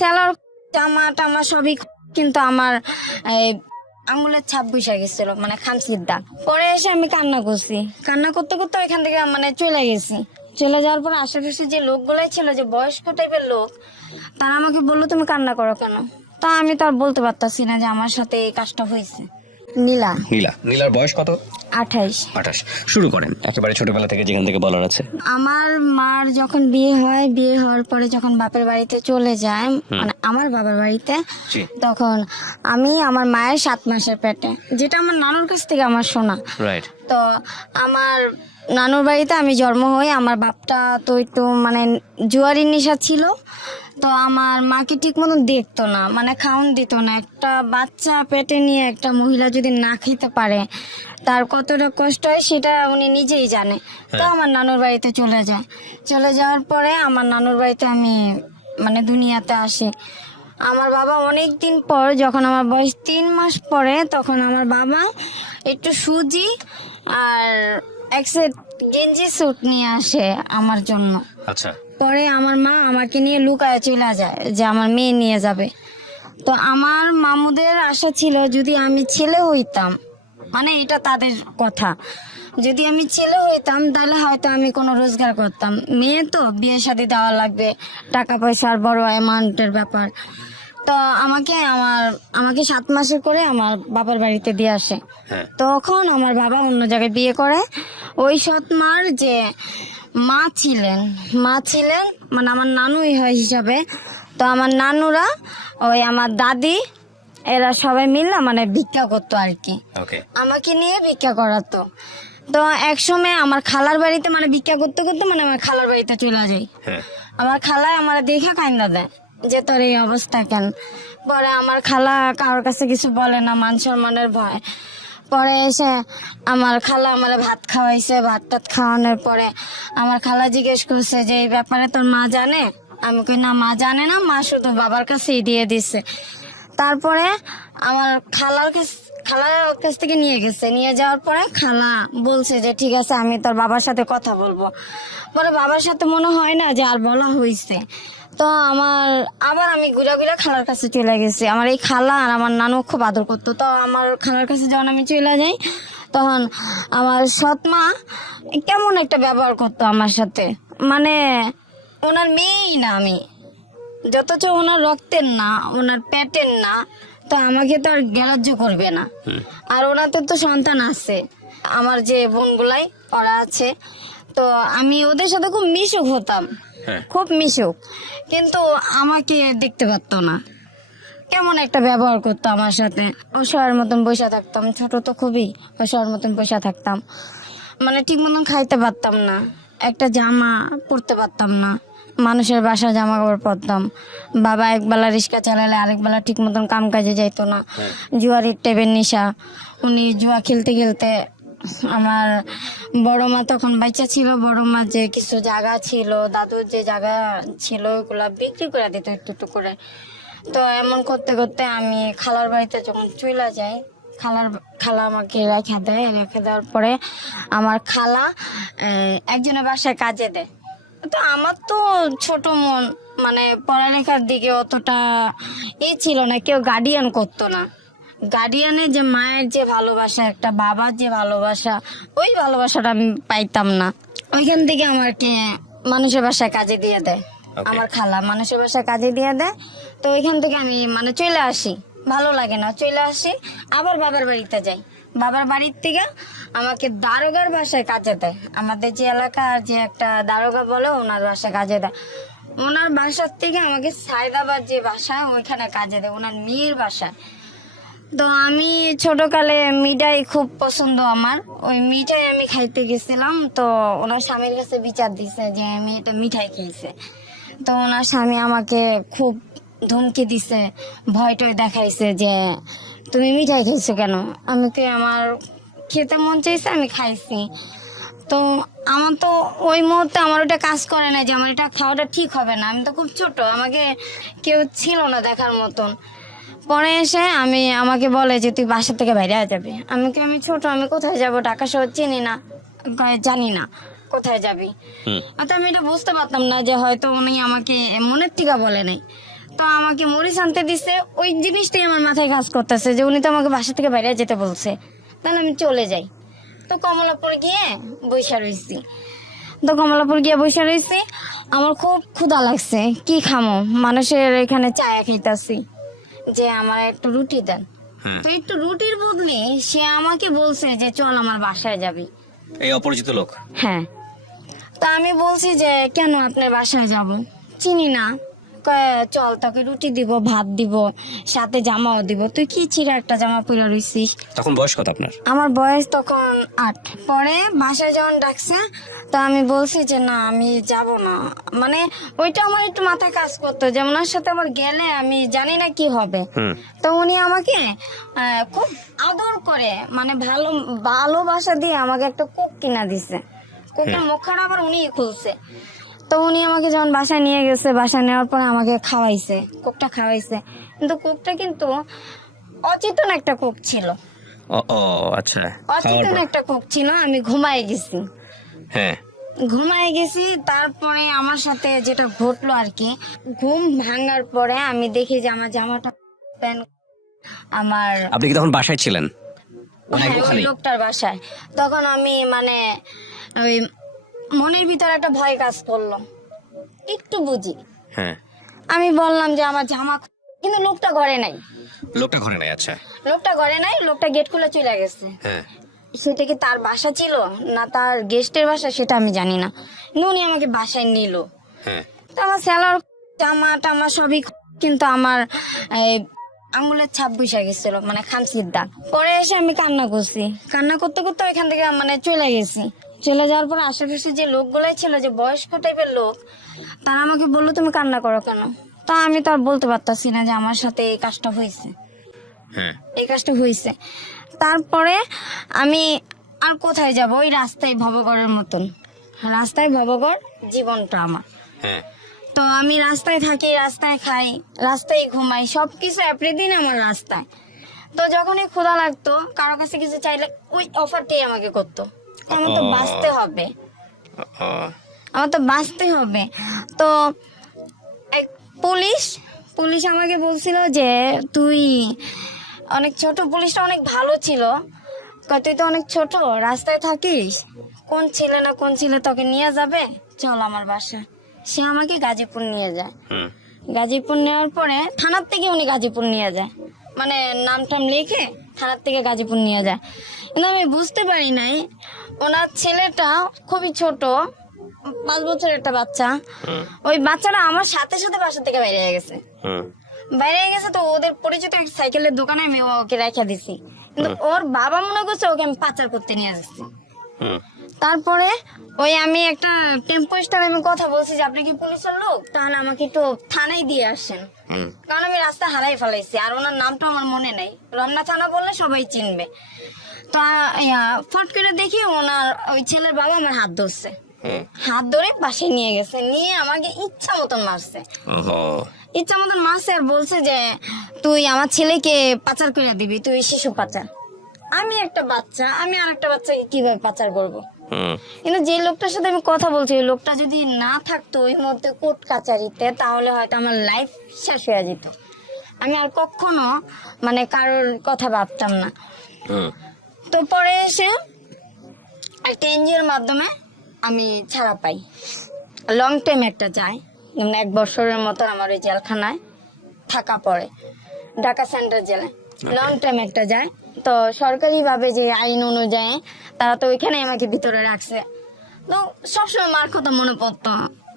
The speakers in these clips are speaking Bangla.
সেলার জামা টামা সবই, কিন্তু আমার এই আঙুলের ছাপ বসে গেছিল, মানে খামচির দাগ। পরে এসে আমি কান্না করছি, কান্না করতে করতে এখান থেকে মানে চলে গেছি। চলে যাওয়ার পর আশেপাশে যে লোকগুলাই ছিল, যে বয়স্ক টাইপের লোক, তারা আমাকে বললো তুমি কান্না করো কেন। তা আমি তো আর বলতে পারতাছি না যে আমার সাথে এই কাজটা হয়েছে। নীলা। নীলার বয়স কত? 28। 28। শুরু করেন একেবারে ছোটবেলা থেকে, যেখান থেকে বলার আছে। আমার মার যখন বিয়ে হয়, বিয়ে হওয়ার পরে যখন বাপের বাড়িতে চলে যায়, মানে আমার বাবার বাড়িতে, তখন আমি আমার মায়ের 7 মাসের পেটে, যেটা আমার নানুর কাছ থেকে আমার শোনা। রাইট। তো আমার নানুর বাড়িতে আমি জন্ম হই। আমার বাপটা তো একটু মানে জুয়ারির নেশা ছিল, তো আমার মাকে ঠিক মতন দেখতো না, মানে খাওন দিত না। একটা বাচ্চা পেটে নিয়ে একটা মহিলা যদি না খেতে পারে তার কতটা কষ্ট হয় সেটা উনি নিজেই জানে। তো আমার নানুর বাড়িতে চলে যায়। চলে যাওয়ার পরে আমার নানুর বাড়িতে আমি মানে দুনিয়াতে আসি। আমার বাবা অনেক দিন পর, যখন আমার বয়স 3 মাস পরে, তখন আমার বাবা একটু সুজি আর এক সেট গেঞ্জি স্যুট নিয়ে আসে আমার জন্য। আচ্ছা। পরে আমার মা আমাকে নিয়ে লুকায় চলে যায় যে আমার মেয়ে নিয়ে যাবে। তো আমার মামুদের আশা ছিল যদি আমি ছেলে হইতাম, মানে এটা তাদের কথা, যদি আমি ছেলে হইতাম তাহলে হয়তো আমি কোনো রোজগার করতাম। মেয়ে তো বিয়ে শাদী দেওয়া লাগবে, টাকা পয়সার বড় অ্যামাউন্টের ব্যাপার। তো আমাকে 7 মাসে করে আমার বাবার বাড়িতে দিয়ে আসে। তখন আমার বাবা অন্য জায়গায় বিয়ে করে। ওই সৎ মার যে মা ছিলেন মানে আমার নানুই হয় হিসাবে। তো আমার নানুরা, ওই আমার দাদি, এরা সবাই মিললে মানে ভিক্ষা করতো আর কি, আমাকে নিয়ে ভিক্ষা করাতো। তো একসময় আমার খালার বাড়িতে মানে ভিক্ষা করতে করতে মানে আমার খালার বাড়িতে চলে যাই। আমার খালায় আমার দেখা কান্দা দেয় যে তোর এই অবস্থা কেন। পরে আমার খালা কারোর কাছে কিছু বলে না, মান সম্মানের ভয়। পরে এসে আমার খালা আমার ভাত খাওয়াইছে। ভাত টাত খাওয়ানোর পরে আমার খালা জিজ্ঞেস করছে যে এই ব্যাপারে তোর মা জানে? আমি কই না, মা জানে না, মা শুধু বাবার কাছেই দিয়ে দিছে। তারপরে আমার খালার কাছ থেকে নিয়ে গেছে। নিয়ে যাওয়ার পরে খালা বলছে যে ঠিক আছে আমি তোর বাবার সাথে কথা বলবো। পরে বাবার সাথে মনে হয় না যে আর বলা হয়েছে। তো আবার আমি ঘুরা ঘুরা খালার কাছে চলে গেছি। আমার এই খালা আর আমার নানু খুব আদর করতো। তো আমার খালার কাছে যখন আমি চলে যাই, তখন আমার সৎ মা কেমন একটা ব্যবহার করতো আমার সাথে, মানে ওনার মেয়েই না আমি, যতচ ওনার রক্তের না, ওনার পেটের না, তো আমাকে তো আর গ্রাহ্য করবে না। আর ওনাদের তো সন্তান আছে, আমার যে বোনগুলাই ওরা আছে, তো আমি ওদের সাথে খুব মিশুক হতাম, খুব মিশুক, কিন্তু আমাকে দেখতে পারতো না। কেমন একটা ব্যবহার করতো আমার সাথে। অসহায়ের মতন বসে থাকতাম, ছোট তো খুবই, অসহায়ের মতন বসে থাকতাম, মানে ঠিক মতন খাইতে পারতাম না, একটা জামা পরতে পারতাম না, মানুষের বাসায় জামা কাপড় পরতাম। বাবা একবেলা রিক্সা চালালে আরেকবেলা ঠিক মতন কাম কাজে যাইতো না। জুয়ারির টেবের নেশা, উনি জুয়া খেলতে খেলতে, আমার বড় মা তখন বাচ্চা ছিল, বড় মা যে কিছু জায়গা ছিল, দাদুর যে জায়গা ছিল, ওগুলা বিক্রি করে দিত একটু একটু করে। তো এমন করতে করতে আমি খালার বাড়িতে যখন চলে যাই, খালা আমাকে রেখে দেয়। রেখে দেওয়ার পরে আমার খালা একজনের বাসায় কাজে দেয়। তো আমার তো ছোট মন, মানে পড়ালেখার দিকে অতটা ছিল না, কেউ গার্ডিয়ান করতো না। গার্ডিয়ানের যে মায়ের যে ভালোবাসা, একটা বাবার যে ভালোবাসা, ওই ভালোবাসাটা আমি পাইতাম না। ওইখান থেকে আমাকে মানুষের বাসায় কাজে দিয়ে দেয়। আমার খালা মানুষের বাসায় কাজে দিয়ে দেয়। তো ওইখান থেকে আমি মানে চলে আসি, ভালো লাগে না, চলে আসি, আবার বাবার বাড়িতে যাই। বাবার বাড়ির থেকে আমাকে দারোগার বাসায় কাজে দেয়। আমাদের যে এলাকার যে একটা দারোগা বলে, ওনার বাসায় কাজে দেয়। ওনার বাসার থেকে আমাকে সায়দাবাদ যে বাসায়, ওইখানে কাজে দেয়, ওনার মেয়ের বাসায়। তো আমি ছোটকালে মিঠাই খুব পছন্দ আমার, ওই মিঠাই আমি খাইতে গেছিলাম। তো ওনার স্বামীর কাছে বিচার দিছে যে আমি এটা মিঠাই খেয়েছে। তো ওনার স্বামী আমাকে খুব ধমকি দিছে, ভয় টয় দেখাইছে যে তুমি মিঠাই খেয়েছো কেন। আমি কি, আমার খেতে মন চাইছে, আমি খাইছি। তো আমার তো ওই মুহূর্তে আমার ওটা কাজ করে না যে আমার এটা খাওয়াটা ঠিক হবে না, আমি তো খুব ছোট, আমাকে কেউ ছিল না দেখার মতন। পরে এসে আমাকে বলে যে তুই বাসা থেকে বাইরে যাবি। আমি ছোট, আমি কোথায় যাব, ঢাকা শহর চিনি না, জানি না কোথায় যাবি। তো আমি এটা বুঝতে পারতাম না যে হয়তো উনি আমাকে মনের থেকে বলে নাই। তো আমাকে মরিচ আনতে দিছে, ওই জিনিসটাই আমার মাথায় কাজ করতেছে যে উনি তো আমাকে বাসা থেকে বাইরে যেতে বলছে, তাহলে আমি চলে যাই। তো কমলাপুর গিয়ে বৈশা রয়েছি। তো কমলাপুর গিয়ে বৈশা রয়েছি, আমার খুব ক্ষুধা লাগছে, কি খামো, মানুষের এখানে চায়া খাইতাছি, যে আমার একটু রুটি দেন। তো একটু রুটির বদলে সে আমাকে বলছে যে চল আমার বাসায় যাবি। এই অপরিচিত লোক? হ্যাঁ। তা আমি বলছি যে কেন আপনার বাসায় যাব, চিনি না। কয়, চল তোকে রুটি দিব, ভাত দিব, সাথে জামাও দিব, তুই কি ছিঁড়া একটা জামা পরে রইছিস। তখন বয়স কত আপনার? আমার বয়স তখন 8। পরে বাসায় যখন ডাকছে, তো আমি বলছি যে না আমি যাব না, মানে ওইটা আমার একটু মাথায় কাজ করতো যে ওনার সাথে আমার গেলে আমি জানি না কি হবে। তো উনি আমাকে খুব আদর করে, মানে ভালোবাসা দিয়ে আমাকে একটা কোক কিনা দিছে। কোকটার মুখটা আবার উনি খুলছে। তো উনি আমাকে যখন বাসায় নিয়ে গেছে, বাসায় নেওয়ার পরে আমাকে খাওয়াইছে, কোকটা খাওয়াইছে। কিন্তু কোকটা কিন্তু অচেতন একটা কোক ছিল। ও আচ্ছা। অচেতন একটা কোক ছিল। আমি ঘুমায় গেছি। হ্যাঁ। ঘুমায় গেছি। তারপরে আমার সাথে যেটা ঘটলো আর কি, ঘুম ভাঙার পরে আমি দেখি যে আমার জামাটা প্যান্ট আমার, আপনি কি তখন বাসায় ছিলেন? হ্যাঁ, ওই লোকটার বাসায়। তখন আমি মানে ওই মনের ভিতরে একটা ভয় কাজ করলো, একটু বুঝি। হ্যাঁ। আমি বললাম যে আমার জামা, কিন্তু লোকটা ঘরে নাই। লোকটা ঘরে নাই? আচ্ছা। লোকটা ঘরে নাই, লোকটা গেট খুলে চলে গেছে। হ্যাঁ। সেটা কি তার বাসা ছিল না তার গেস্টের বাসা সেটা আমি জানি না। উনি আমাকে বাসায় নিল। হ্যাঁ। তো আমার স্যালার জামা টামা সবই, কিন্তু আমার আঙুলের ছাপ বসে গেছিল, মানে খামচির দাগ। পরে এসে আমি কান্না করছি, কান্না করতে করতে এখান থেকে মানে চলে গেছি। চলে যাওয়ার পর আশেপাশে যে লোকগুলাই ছিল, যে বয়স্ক টাইপের লোক, তারা আমাকে বললো তুমি কান্না করো কেন। তা আমি তো আর বলতে পারতাছি না যে আমার সাথে এই কাজটা হয়েছে। হ্যাঁ। এই কাজটা হয়েছে। তারপরে আমি আর কোথায় যাব, ওই রাস্তায় ভবঘরের মতন, রাস্তায় ভবঘর জীবনটা আমার। হ্যাঁ। তো আমি রাস্তায় থাকি, রাস্তায় খাই, রাস্তায় ঘুমাই, সবকিছু এভরিদিন আমার রাস্তায়। তো যখনই ক্ষুধা লাগতো, কারো কাছে কিছু চাইলে ওই অফারটাই আমাকে করতো। আমার তো বাঁচতে হবে, আমার তো বাঁচতে হবে। তো এক পুলিশ আমাকে বলছিল যে তুই অনেক ছোট, পুলিশটা অনেক ভালো ছিল। কয় তুই তো অনেক ছোট, রাস্তায় থাকিস, কোন ছেলে না কোন ছেলে তোকে নিয়ে যাবে, চল আমার বাসায়। সে আমাকে গাজীপুর নিয়ে যায়। গাজীপুর নেওয়ার পরে থানার থেকে উনি গাজীপুর নিয়ে যায়, মানে নাম টাম লিখে থানার থেকে গাজীপুর নিয়ে যায়। কিন্তু আমি বুঝতে পারি নাই ওনার ছেলেটা খুবই ছোট, 5 বছরের একটা বাচ্চা। ওই বাচ্চাটা আমার সাথে সাথে বাসা থেকে বাইরে হয়ে গেছে। তো ওদের পরিচিত এক সাইকেলের দোকানে আমি ওকে রেখে দিছি, কিন্তু ওর বাবা মনে করছে ওকে আমি পাচার করতে নিয়ে যাচ্ছি। তারপরে ওই আমি একটা টেম্পো স্ট্যান্ডে আমি কথা বলছি যে আপনি কি পুলিশের লোক, তাহলে আমাকে একটু থানায় দিয়ে আসেন, কারণ আমি রাস্তা হারাই ফেলাইছি। আর ওনার নামটা আমার মনে নেই, রমনা থানা বললে সবাই চিনবে। তা ফট করে দেখি ওনার ওই ছেলের বাবা আমার হাত ধরছে, হাত ধরে বাসায় নিয়ে গেছে, নিয়ে আমাকে ইচ্ছা মতন মারছে। ইচ্ছা মতন মারছে আর বলছে যে তুই আমার ছেলেকে পাচার করে দিবি, তুই শিশু পাচার। আমি একটা বাচ্চা, আমি আর একটা বাচ্চাকে কিভাবে পাচার করব। কিন্তু যে লোকটার সাথে আমি কথা বলছি, ওই লোকটা যদি না থাকতো ওই মধ্যে কোর্ট কাচারিতে, তাহলে হয়তো আমার লাইফ শেষ হয়ে যেত। আমি আর কখনো মানে কারোর কথা ভাবতাম না। তো পরে এসে একটা এনজিওর মাধ্যমে আমি ছাড়া পাই, লং টাইম একটা যায়, যেমন 1 বছরের মতো আমার ওই জেলখানায় থাকা পড়ে, ঢাকা সেন্ট্রাল জেলে লং টাইম একটা যায়। তো সরকারি ভাবে যে আইন অনুযায়ী তারা তো ওইখানে আমাকে ভিতরে রাখছে। তো সবসময় মার কথা মনে পড়তো,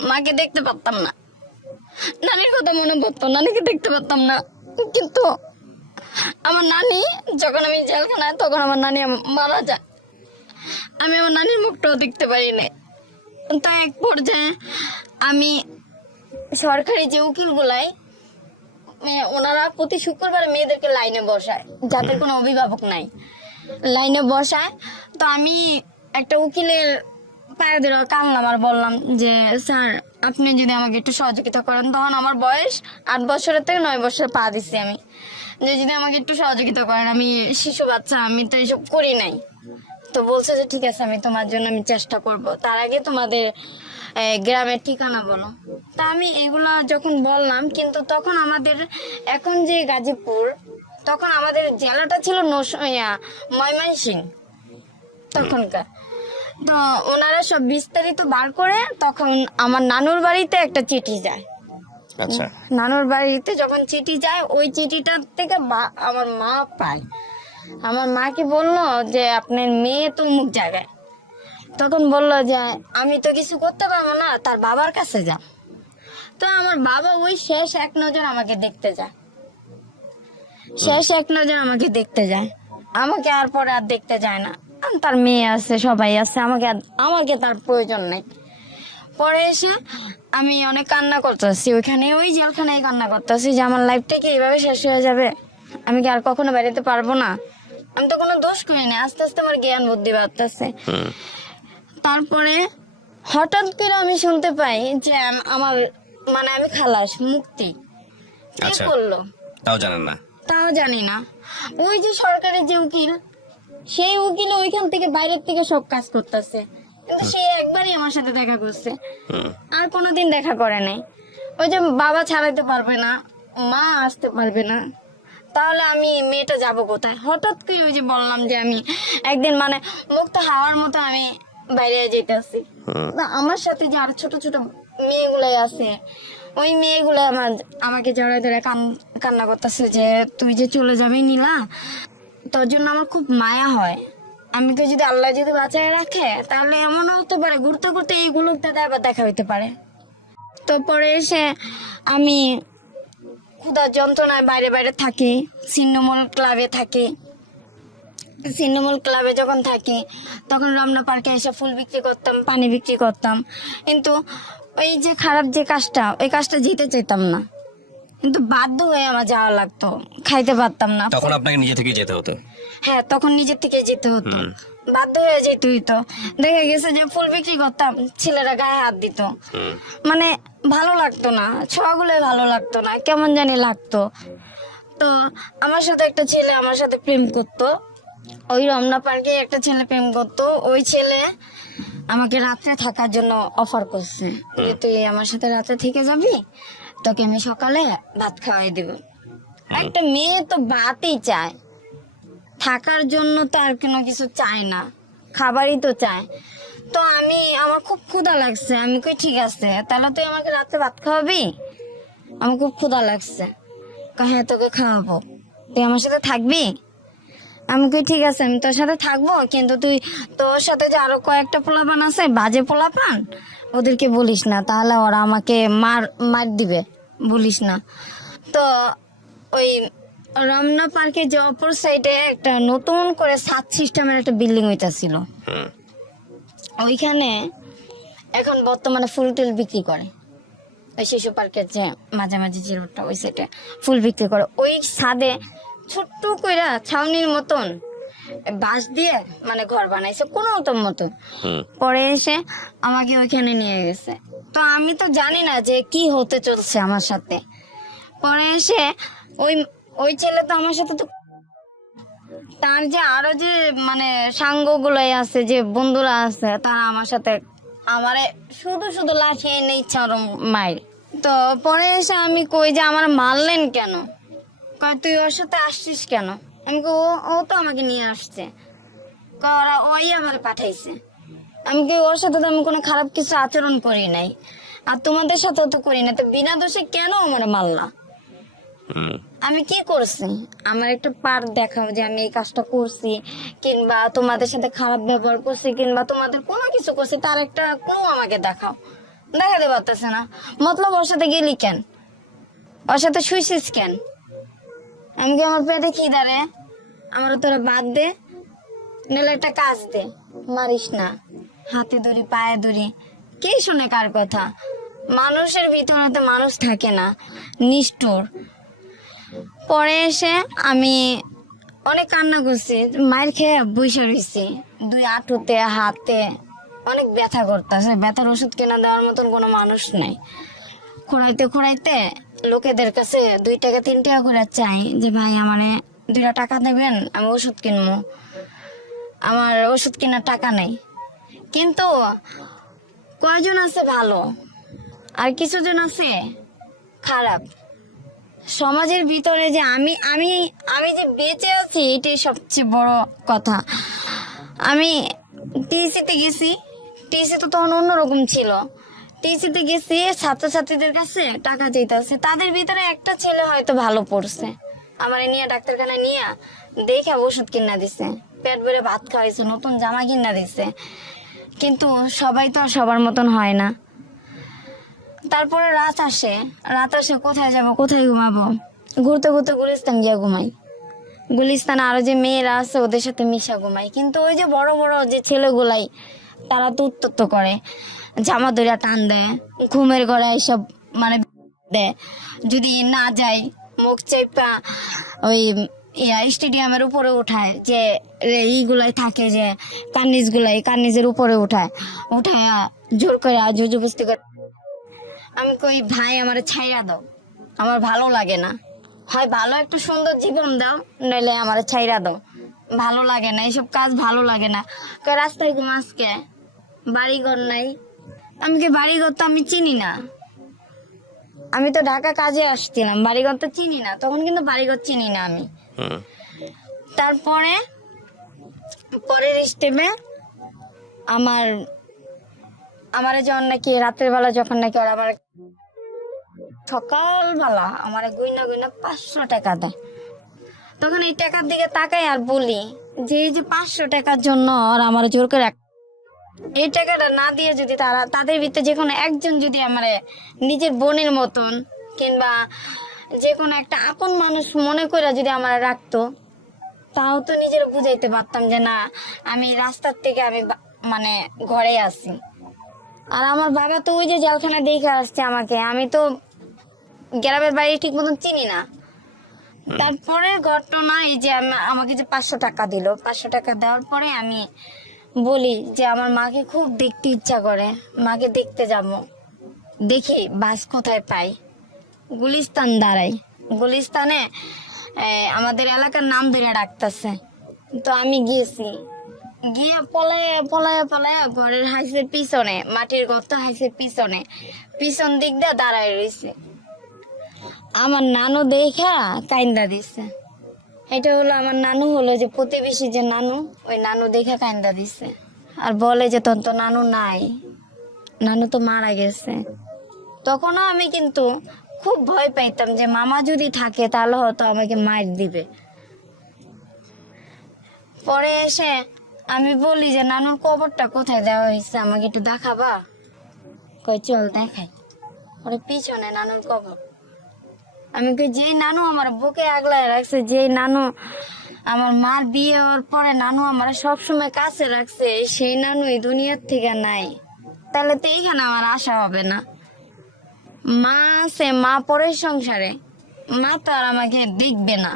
মাকে দেখতে পারতাম না, নানির কথা মনে পড়তো, নানিকে দেখতে পারতাম না। কিন্তু আমার নানি যখন আমি জেলখানায়, তখন আমার নানি মারা যায়, আমি আমার নানির মুখটাও দেখতে পারি না। তো এক পর্যায়ে আমি সরকারি যে উকিল গুলাই, ওনারা প্রতি শুক্রবার মেয়েদেরকে লাইনে বসায়, যাদের কোনো অভিভাবক নাই, লাইনে বসায়। তো আমি একটা উকিলের পায়ে ধরে কানলাম আর বললাম যে স্যার আপনি যদি আমাকে একটু সহযোগিতা করেন। তখন আমার বয়স 8 বছরের থেকে 9 বছরে পা দিচ্ছি আমি, যে যদি আমাকে একটু সহযোগিতা করেন, আমি শিশু বাচ্চা, আমি তো এইসব করি নাই। তো বলছে যে ঠিক আছে, আমি তোমার জন্য আমি চেষ্টা করব, তার আগে তোমাদের গ্রামের ঠিকানা বলো। তা আমি এগুলা যখন বললাম, কিন্তু তখন আমাদের এখন যে গাজীপুর, তখন আমাদের জেলাটা ছিল ময়মনসিংহ তখনকার। তো ওনারা সব বিস্তারিত বার করে তখন আমার নানুর বাড়িতে একটা চিঠি যায়। আচ্ছা। নানুর বাড়িতে যখন চিঠি যায়, ওই চিঠিটা থেকে আমার মা পায়। আমার মাকে বললো যে আপনার মেয়ে তো অমুক জায়গায়। তখন বললো যে আমি তো কিছু করতে পারবো না, তার বাবার কাছে যা। তো আমার বাবা ওই শেষ এক নজর আমাকে দেখতে যায়, শেষ এক নজর আমাকে দেখতে যায়। আমাকে আর পরে আর দেখতে যায় না। তার মেয়ে আছে, সবাই আছে, আমাকে তার প্রয়োজন নেই। পরে এসে আমি অনেক কান্না করতেছি, ওইখানে ওই জেলখানায় কান্না করতেছি যে আমার লাইফটা কি এইভাবে শেষ হয়ে যাবে, আমি কি আর কখনো বেরোতে পারবো না। আমি তো কোনো দোষ করিনি, আস্তে আস্তে আমার জ্ঞান বুদ্ধি বাড়তেছে। তারপরে হঠাৎ করে আমি শুনতে পাই যে আমার মানে আমি খালাস, মুক্তি। কে আচ্ছা। করলো তাও জানেন না? তাও জানি না। ওই যে সরকারি যে উকিল, সেই উকিল ওইখান থেকে বাইরের থেকে সব কাজ করতেছে, কিন্তু সে একবারই আমার সাথে দেখা করছে, আর কোনোদিন দেখা করে নাই। ওই যে বাবা ছাড়াইতে পারবে না, মা আসতে পারবে না, তাহলে আমি মেয়েটা যাব কোথায়? হঠাৎ করে ওই যে বললাম যে আমি একদিন মানে মুক্ত হাওয়ার মতো আমি বাইরে যেতেছি। আমার সাথে যে আরো ছোট ছোট মেয়েগুলাই আছে, ওই মেয়েগুলো আমাকে জড়ায় ধরে কান্না করতেছে যে তুই যে চলে যাবি নীলা, তোর জন্য আমার খুব মায়া হয়। আমি তো যদি আল্লাহ যদি বাঁচায় রাখে, তাহলে এমন হতে পারে ঘুরতে ঘুরতে এইগুলো দাদা আবার দেখা হইতে পারে। তো পরে এসে আমি ক্ষুধার যন্ত্রণায় বাইরে বাইরে থাকি, ছিন্নমূল ক্লাবে থাকি। ছিন্নমূল ক্লাবে যখন থাকি তখন রমনা পার্কে এসে ফুল বিক্রি করতাম, পানি বিক্রি করতাম, কিন্তু ওই যে খারাপ যে কাজটা, ওই কাজটা যেতে চাইতাম না, কিন্তু বাধ্য হয়ে আমার যাওয়া লাগতো, খাইতে পারতাম না। তখন আপনাকে নিজে থেকে যেতে হতো? হ্যাঁ, তখন নিজের থেকে যেতে হতো, বাধ্য হয়ে যেতে হইতো। দেখা গেছে যে ফুল বিক্রি করতাম, ছেলেরা গায়ে হাত দিত, মানে ভালো লাগতো না, ছোঁয়াগুলো ভালো লাগতো না, কেমন জানি লাগতো। তো আমার সাথে একটা ছেলে আমার সাথে প্রেম করতো, ওই রমনা পার্কে একটা ছেলে প্রেম করতো। ওই ছেলে আমাকে রাত্রে থাকার জন্য অফার করছে যে তুই আমার সাথে রাতে থেকে যাবি, তোকে আমি সকালে ভাত খাওয়াই দেব। একটা মেয়ে তো ভাতই চায়, থাকার জন্য তো আর কোনো কিছু চায় না, খাবারই তো চায়। তো আমার খুব ক্ষুধা লাগছে, আমি কই ঠিক আছে, তাহলে তুই আমাকে রাতে ভাত খাওয়াবি, আমার খুব ক্ষুধা লাগছে। হ্যাঁ তোকে খাওয়াবো, তুই আমার সাথে থাকবি? আমি কই ঠিক আছে, আমি তোর সাথে থাকবো, কিন্তু তুই তোর সাথে যে আরো কয়েকটা পোলাপান আছে, বাজে পোলাপান, ওদেরকে বলিস না, তাহলে ওরা আমাকে মার দিবে, বলিস না। তো ওই রমনা পার্কের যে অপর সাইডে একটা নতুন করে সাত সিস্টেমের একটা বিল্ডিং হইতাছিল, ওইখানে এখন বর্তমানে ফুল টুল বিক্রি করে। ওই শিশু পার্কের যে মাঝামাঝি যে রোডটা, ওই সাইডে ফুল বিক্রি করে। ওই ছাদে ছোট্ট কইরা ছাউনির মতন বাঁশ দিয়ে মানে ঘর বানাইছে কোনো মতন। পরে এসে আমাকে ওইখানে নিয়ে গেছে। তো আমি তো জানি না যে কি হতে চলছে আমার সাথে। পরে এসে ওই ওই ছেলে তো আমার সাথে তো, তার যে আরো যে মানে সাঙ্গ গুলাই আছে, যে বন্ধুরা আছে, তারা আমার সাথে আমারে শুধু শুধু লাঠি এনে ইচ্ছা মায়ের। তো পরে এসে আমি কই যে আমার মারলেন কেন? কয় তুই ওর সাথে আসছিস কেন? আমি কই ও তো আমাকে নিয়ে আসছে, ওরা ওই আমার পাঠাইছে। আমি কি ওর সাথে তো আমি কোনো খারাপ কিছু আচরণ করি নাই, আর তোমাদের সাথেও তো করি না, তো বিনা দোষে কেন আমার মারলা? আমি কি করছি? আমার একটা পার্ট দেখাও যে আমি এই কাজটা করছি, কিংবা তোমাদের সাথে খারাপ ব্যবহার করছি, কিংবা তোমাদের কোনো কিছু করছি, তার একটা ক্লু আমাকে দেখাও। দেখাতে পারতেছে না। মতলব ওর সাথে গেলি কেন? ওর সাথে শুইছিস কেন? আমি কি আমার পেটে খিদারে? আমার তোরা বাদ দে, নাহলে একটা কাজ দে, মারিস না। হাতে ধরি, পায়ে ধরি, কে শুনে কার কথা? মানুষের ভিতরে তো মানুষ থাকে না, নিষ্ঠুর। পরে এসে আমি অনেক কান্না করছি, মায়ের খেয়ে বসে রয়েছি, দুই হাঁটুতে হাতে অনেক ব্যথা করতেছে, ব্যথার ওষুধ কেনা দেওয়ার মতন কোনো মানুষ নাই। খোঁড়াইতে খোঁড়াইতে লোকেদের কাছে 2 টাকা 3 টাকা করে চাই যে ভাই আমারে 2 টাকা দেবেন, আমি ওষুধ কিনবো। আমার ওষুধ কেনার টাকা নেই, কিন্তু কয়জন আছে ভালো আর কিছুজন আছে খারাপ। সমাজের ভিতরে যে আমি আমি আমি যে বেঁচে আছি এটাই সবচেয়ে বড় কথা। আমি টিসিতে গেছি, টিসি তো তখন অন্যরকম ছিল। টিসিতে গেছি, ছাত্রছাত্রীদের কাছে টাকা চাইতে আছে, তাদের ভিতরে একটা ছেলে হয়তো ভালো পড়ছে, আমার নিয়ে ডাক্তারখানায় নিয়ে দেখে ওষুধ কিনা দিছে, পেট ভরে ভাত খাওয়াইছে, নতুন জামা কিনা দিছে। কিন্তু সবাই তো আর সবার মতন হয় না। তারপরে রাত আসে, কোথায় যাব, কোথায় ঘুমাবো, ঘুরতে ঘুরতে গুলিস্তান গিয়া ঘুমাই। গুলিস্তান আরো যে মেয়েরা আছে ওদের সাথে মিশা ঘুমাই। কিন্তু ওই যে বড় বড় যে ছেলেগুলাই তারা তো উত্তপ্ত করে, জামা দইরা টান দেয়, ঘুমের ঘরে এইসব মানে দেয়। যদি না যাই মুখ চেপা ওই স্টেডিয়ামের উপরে উঠায়, যে এইগুলাই থাকে যে কার্নিজের উপরে উঠায় জোর করে জবরদস্তি করে। আমি কই ভাই আমার ছাইরা দাও, আমার ভালো লাগে না, হয় ভালো একটু সুন্দর জীবন দাও, নইলে আমার ছাইরা দাও, ভালো লাগে না এইসব কাজ, ভালো লাগে না। রাস্তায় ঘুমাসকে, বাড়িঘর নাই। আমি কি বাড়িঘর তো আমি চিনি না, আমি তো ঢাকা কাজে আসছিলাম, বাড়িঘর তো চিনি না, তখন কিন্তু বাড়িঘর চিনি না আমি। তারপরে পরের স্টেপে আমার যখন নাকি রাতের বেলা, যখন নাকি ওরা আমার সকালবেলা আমার গুইনা 500 টাকা দেয়, তখন এই টাকার দিকে তাকাই আর বলি যে এই যে 500 টাকার জন্য ওরা আমার জোর করে এই টাকাটা না দিয়ে যদি তাদের ভিতরে যে কোনো একজন যদি আমার নিজের বোনের মতন কিংবা যে কোনো একটা আপন মানুষ মনে করে যদি আমার রাখতো, তাও তো নিজের বুঝাইতে পারতাম যে না আমি রাস্তার থেকে আমি মানে ঘরে আছি। আর আমার বাবা তো ওই যে জেলখানা দেখে আসছে আমাকে, আমি তো গ্রামের বাড়ি ঠিক মতন চিনি না। তারপরে ঘটনা এই যে আমাকে যে 500 টাকা দিল, 500 টাকা দেওয়ার পরে আমি বলি যে আমার মাকে খুব দেখতে ইচ্ছা করে, মাকে দেখতে যাব, দেখি বাস কোথায় পাই। গুলিস্তান দাঁড়াই, গুলিস্তানে আমাদের এলাকার নাম ধরে ডাকতেছে। তো আমি গিয়েছি, গিয়ে পলায়া ঘরের হাইসের পিছনে, মাটির গর্ত হাইসের পিছন দিক দিয়ে দাঁড়ায় রয়েছে। আমার নানু দেখা কাইন্দা দিছে। এটা হলো আমার নানু, হলো যে প্রতিবেশী যে নানু, ওই নানু দেখা কাইন্দা দিছে আর বলে যে তোর তো নানু নাই, নানু তো মারা গেছে। তখনও আমি কিন্তু খুব ভয় পাইতাম যে মামা যদি থাকে তাহলে হয়তো আমাকে মার দিবে। পরে এসে আমি বলি যে নানুর কবরটা কোথায় দেওয়া হয়েছে, আমাকে একটু দেখাবা? কই চল দেখাই। ওর পিছনে নানুর কবর। আমি কই যে নানু আমার বুকে আগলায় রাখছে, যে নানু আমার মার বিয়ে হওয়ার পরে নানু আমার সবসময় কাছে রাখছে, সেই নানু এই দুনিয়ার থেকে নাই, তাহলে তো এইখানে আমার আশা হবে না। মা আছে, মা পরের সংসারে, মা তো আর আমাকে দেখবে না,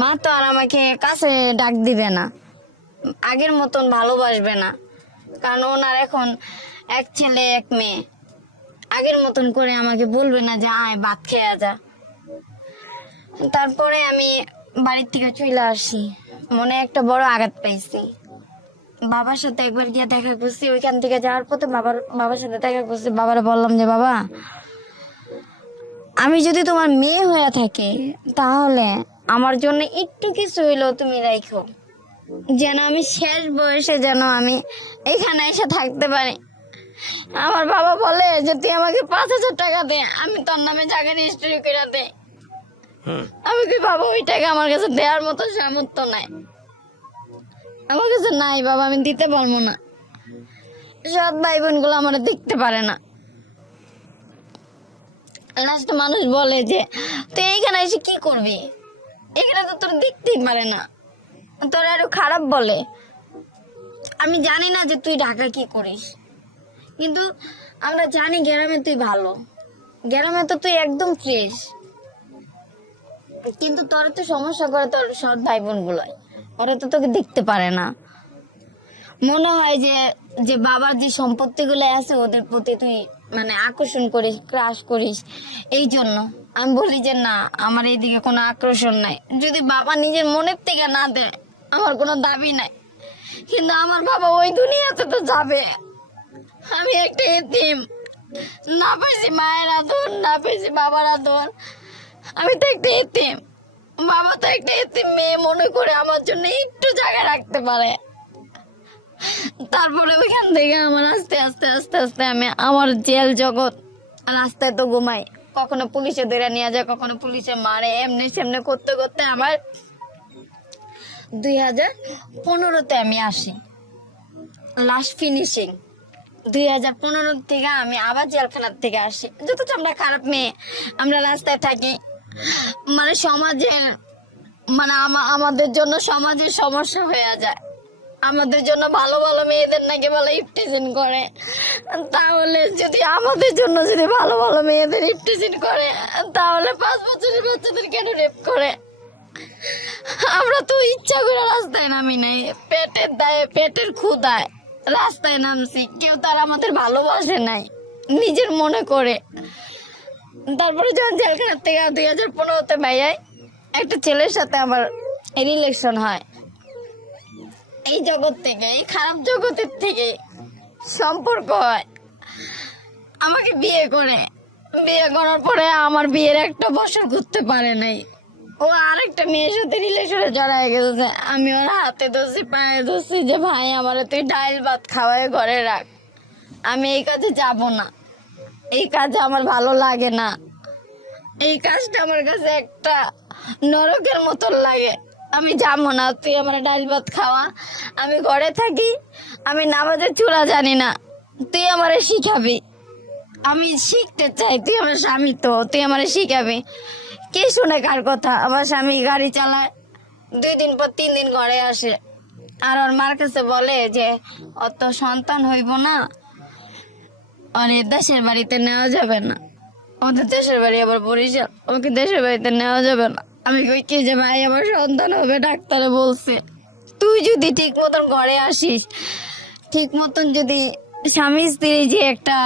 মা তো আর আমাকে কাছে ডাক দিবে না, আগের মতন ভালোবাসবে না, কারণ ওনার এখন এক ছেলে এক মেয়ে, আগের মতন করে আমাকে বলবে না যে আয় ভাত খেয়ে যা। তারপরে আমি বাড়ির থেকে চলে আসি, মনে একটা বড় আঘাত পাইছি। বাবার সাথে একবার গিয়ে দেখা করছি, ওইখান থেকে যাওয়ার পথে বাবার সাথে দেখা করছি। বাবারে বললাম যে বাবা, আমি যদি তোমার মেয়ে হয়ে থাকি তাহলে আমার জন্য একটু কিছু হইলেও তুমি রাখো, যেন আমি শেষ বয়সে যেন আমি এখানে এসে থাকতে পারি। আমার বাবা বলে যে তুই আমাকে 5,000 টাকা দে, আমি তোর নামে জায়গা রেজিস্ট্রি করে দে। আমি কি বাবা, ওই টাকা আমার কাছে দেওয়ার মতো সামর্থ্য নাই, আমার কাছে নাই বাবা, আমি দিতে পারবো না। সৎ ভাই বোন গুলো আমার দেখতে পারে না। লাস্ট মানুষ বলে যে তুই এইখানে এসে কি করবি, এখানে তো তোর দেখতেই পারে না, তোরা আরো খারাপ বলে। আমি জানি না যে তুই ঢাকা কি করিস, কিন্তু আমরা জানি গ্রামে তুই ভালো, গ্রামে তো তুই একদম ফ্রেশ, কিন্তু তোর তো সমস্যা করে তোর সৎ ভাই বোন গুলাই, ওরা তো তোকে দেখতে পারে না। মনে হয় যে যে বাবার যে সম্পত্তি গুলো আছে ওদের প্রতি তুই মানে আকর্ষণ করিস, ক্রাশ করিস, এই জন্য আমি বলি যে না, আমার এইদিকে কোনো আকর্ষণ নাই। যদি বাবা নিজের মনের থেকে না দেয় আমার কোনো দাবি নাই, কিন্তু আমার বাবা ওই দুনিয়াতে তো যাবে, আমি একটা এতিম, না পেয়েছি মায়ের আদর, না পেয়েছি বাবার আদর। আমি তো একটা এতিম, বাবা তো একটা এতিম মেয়ে মনে করে আমার জন্য একটু জায়গা রাখতে পারে। তারপরে ওইখান থেকে আমার আস্তে আস্তে আস্তে আস্তে আমি আমার জেল জগৎ, রাস্তায় তো ঘুমাই, কখনো পুলিশে ধরে নিয়ে যায়, কখনো পুলিশে মারে, এমনি সেমনি করতে করতে আমার 2015-তে আমি আসি লাস্ট ফিনিশিং। 2015 থেকে আমি আবার জেলখানার থেকে আসি। যথেষ্ট আমরা খারাপ মেয়ে, আমরা রাস্তায় থাকি, মানে সমাজে, মানে আমাদের জন্য সমাজের সমস্যা হয়ে যায়। আমাদের জন্য ভালো ভালো মেয়েদের নাকি বলে ইফটিজিং করে, তাহলে যদি আমাদের জন্য যদি ভালো ভালো মেয়েদের ইফটিজিং করে, তাহলে 5 বছরের বাচ্চাদের কেন রেপ করে? আমরা তো ইচ্ছা করে রাস্তায় নামি নাই, পেটের দায়ে পেটের ক্ষুধায় রাস্তায় নামছি। কেউ তার আমাদের ভালোবাসে নাই, নিজের মনে করে। তারপরে যখন জেলখানার থেকে 2015-তে ভাইয়াই একটা ছেলের সাথে আমার রিলেশন হয়, এই জগৎ থেকে, এই খারাপ জগতের থেকে সম্পর্ক হয়। আমাকে বিয়ে করে, বিয়ে করার পরে আমার বিয়ের 1 বছর ঘুরতে পারে নাই, ও আরেকটা মেয়ের সাথে রিলেশনে জড়ায় গেছে। আমি ওর হাতে ধরছি, পায়ে ধরছি যে ভাই আমার তুই ডাইল ভাত খাওয়ায় ঘরে রাখ, আমি এই কাজে যাব না, এই কাজে আমার ভালো লাগে না, এই কাজটা আমার কাছে একটা নরকের মতন লাগে, আমি যাবো না, তুই আমার ডাইল ভাত খাওয়া, আমি ঘরে থাকি, আমি নামাজের চূড়া জানি না, তুই আমারে শিখাবি, আমি শিখতে চাই, তুই আমার স্বামী তো, তুই আমারে শিখাবি। কে শুনে কার কথা? আমার স্বামী গাড়ি চালায়, 2 দিন পর 3 দিন ঘরে আসে, আর ওর মার কাছে বলে যে অত সন্তান হইব না, আর দেশের বাড়িতে নেওয়া যাবে না, ওদের দেশের বাড়ি আবার বরিশাল, ওকে দেশের বাড়িতে নেওয়া যাবে না। আমি কই কি যে ভাই আমার সন্তান হবে, ডাক্তারে বলছে তুই যদি ঠিক মতন ঘরে আসিস, ঠিক মতন যদি স্বামী স্ত্রী যে একটা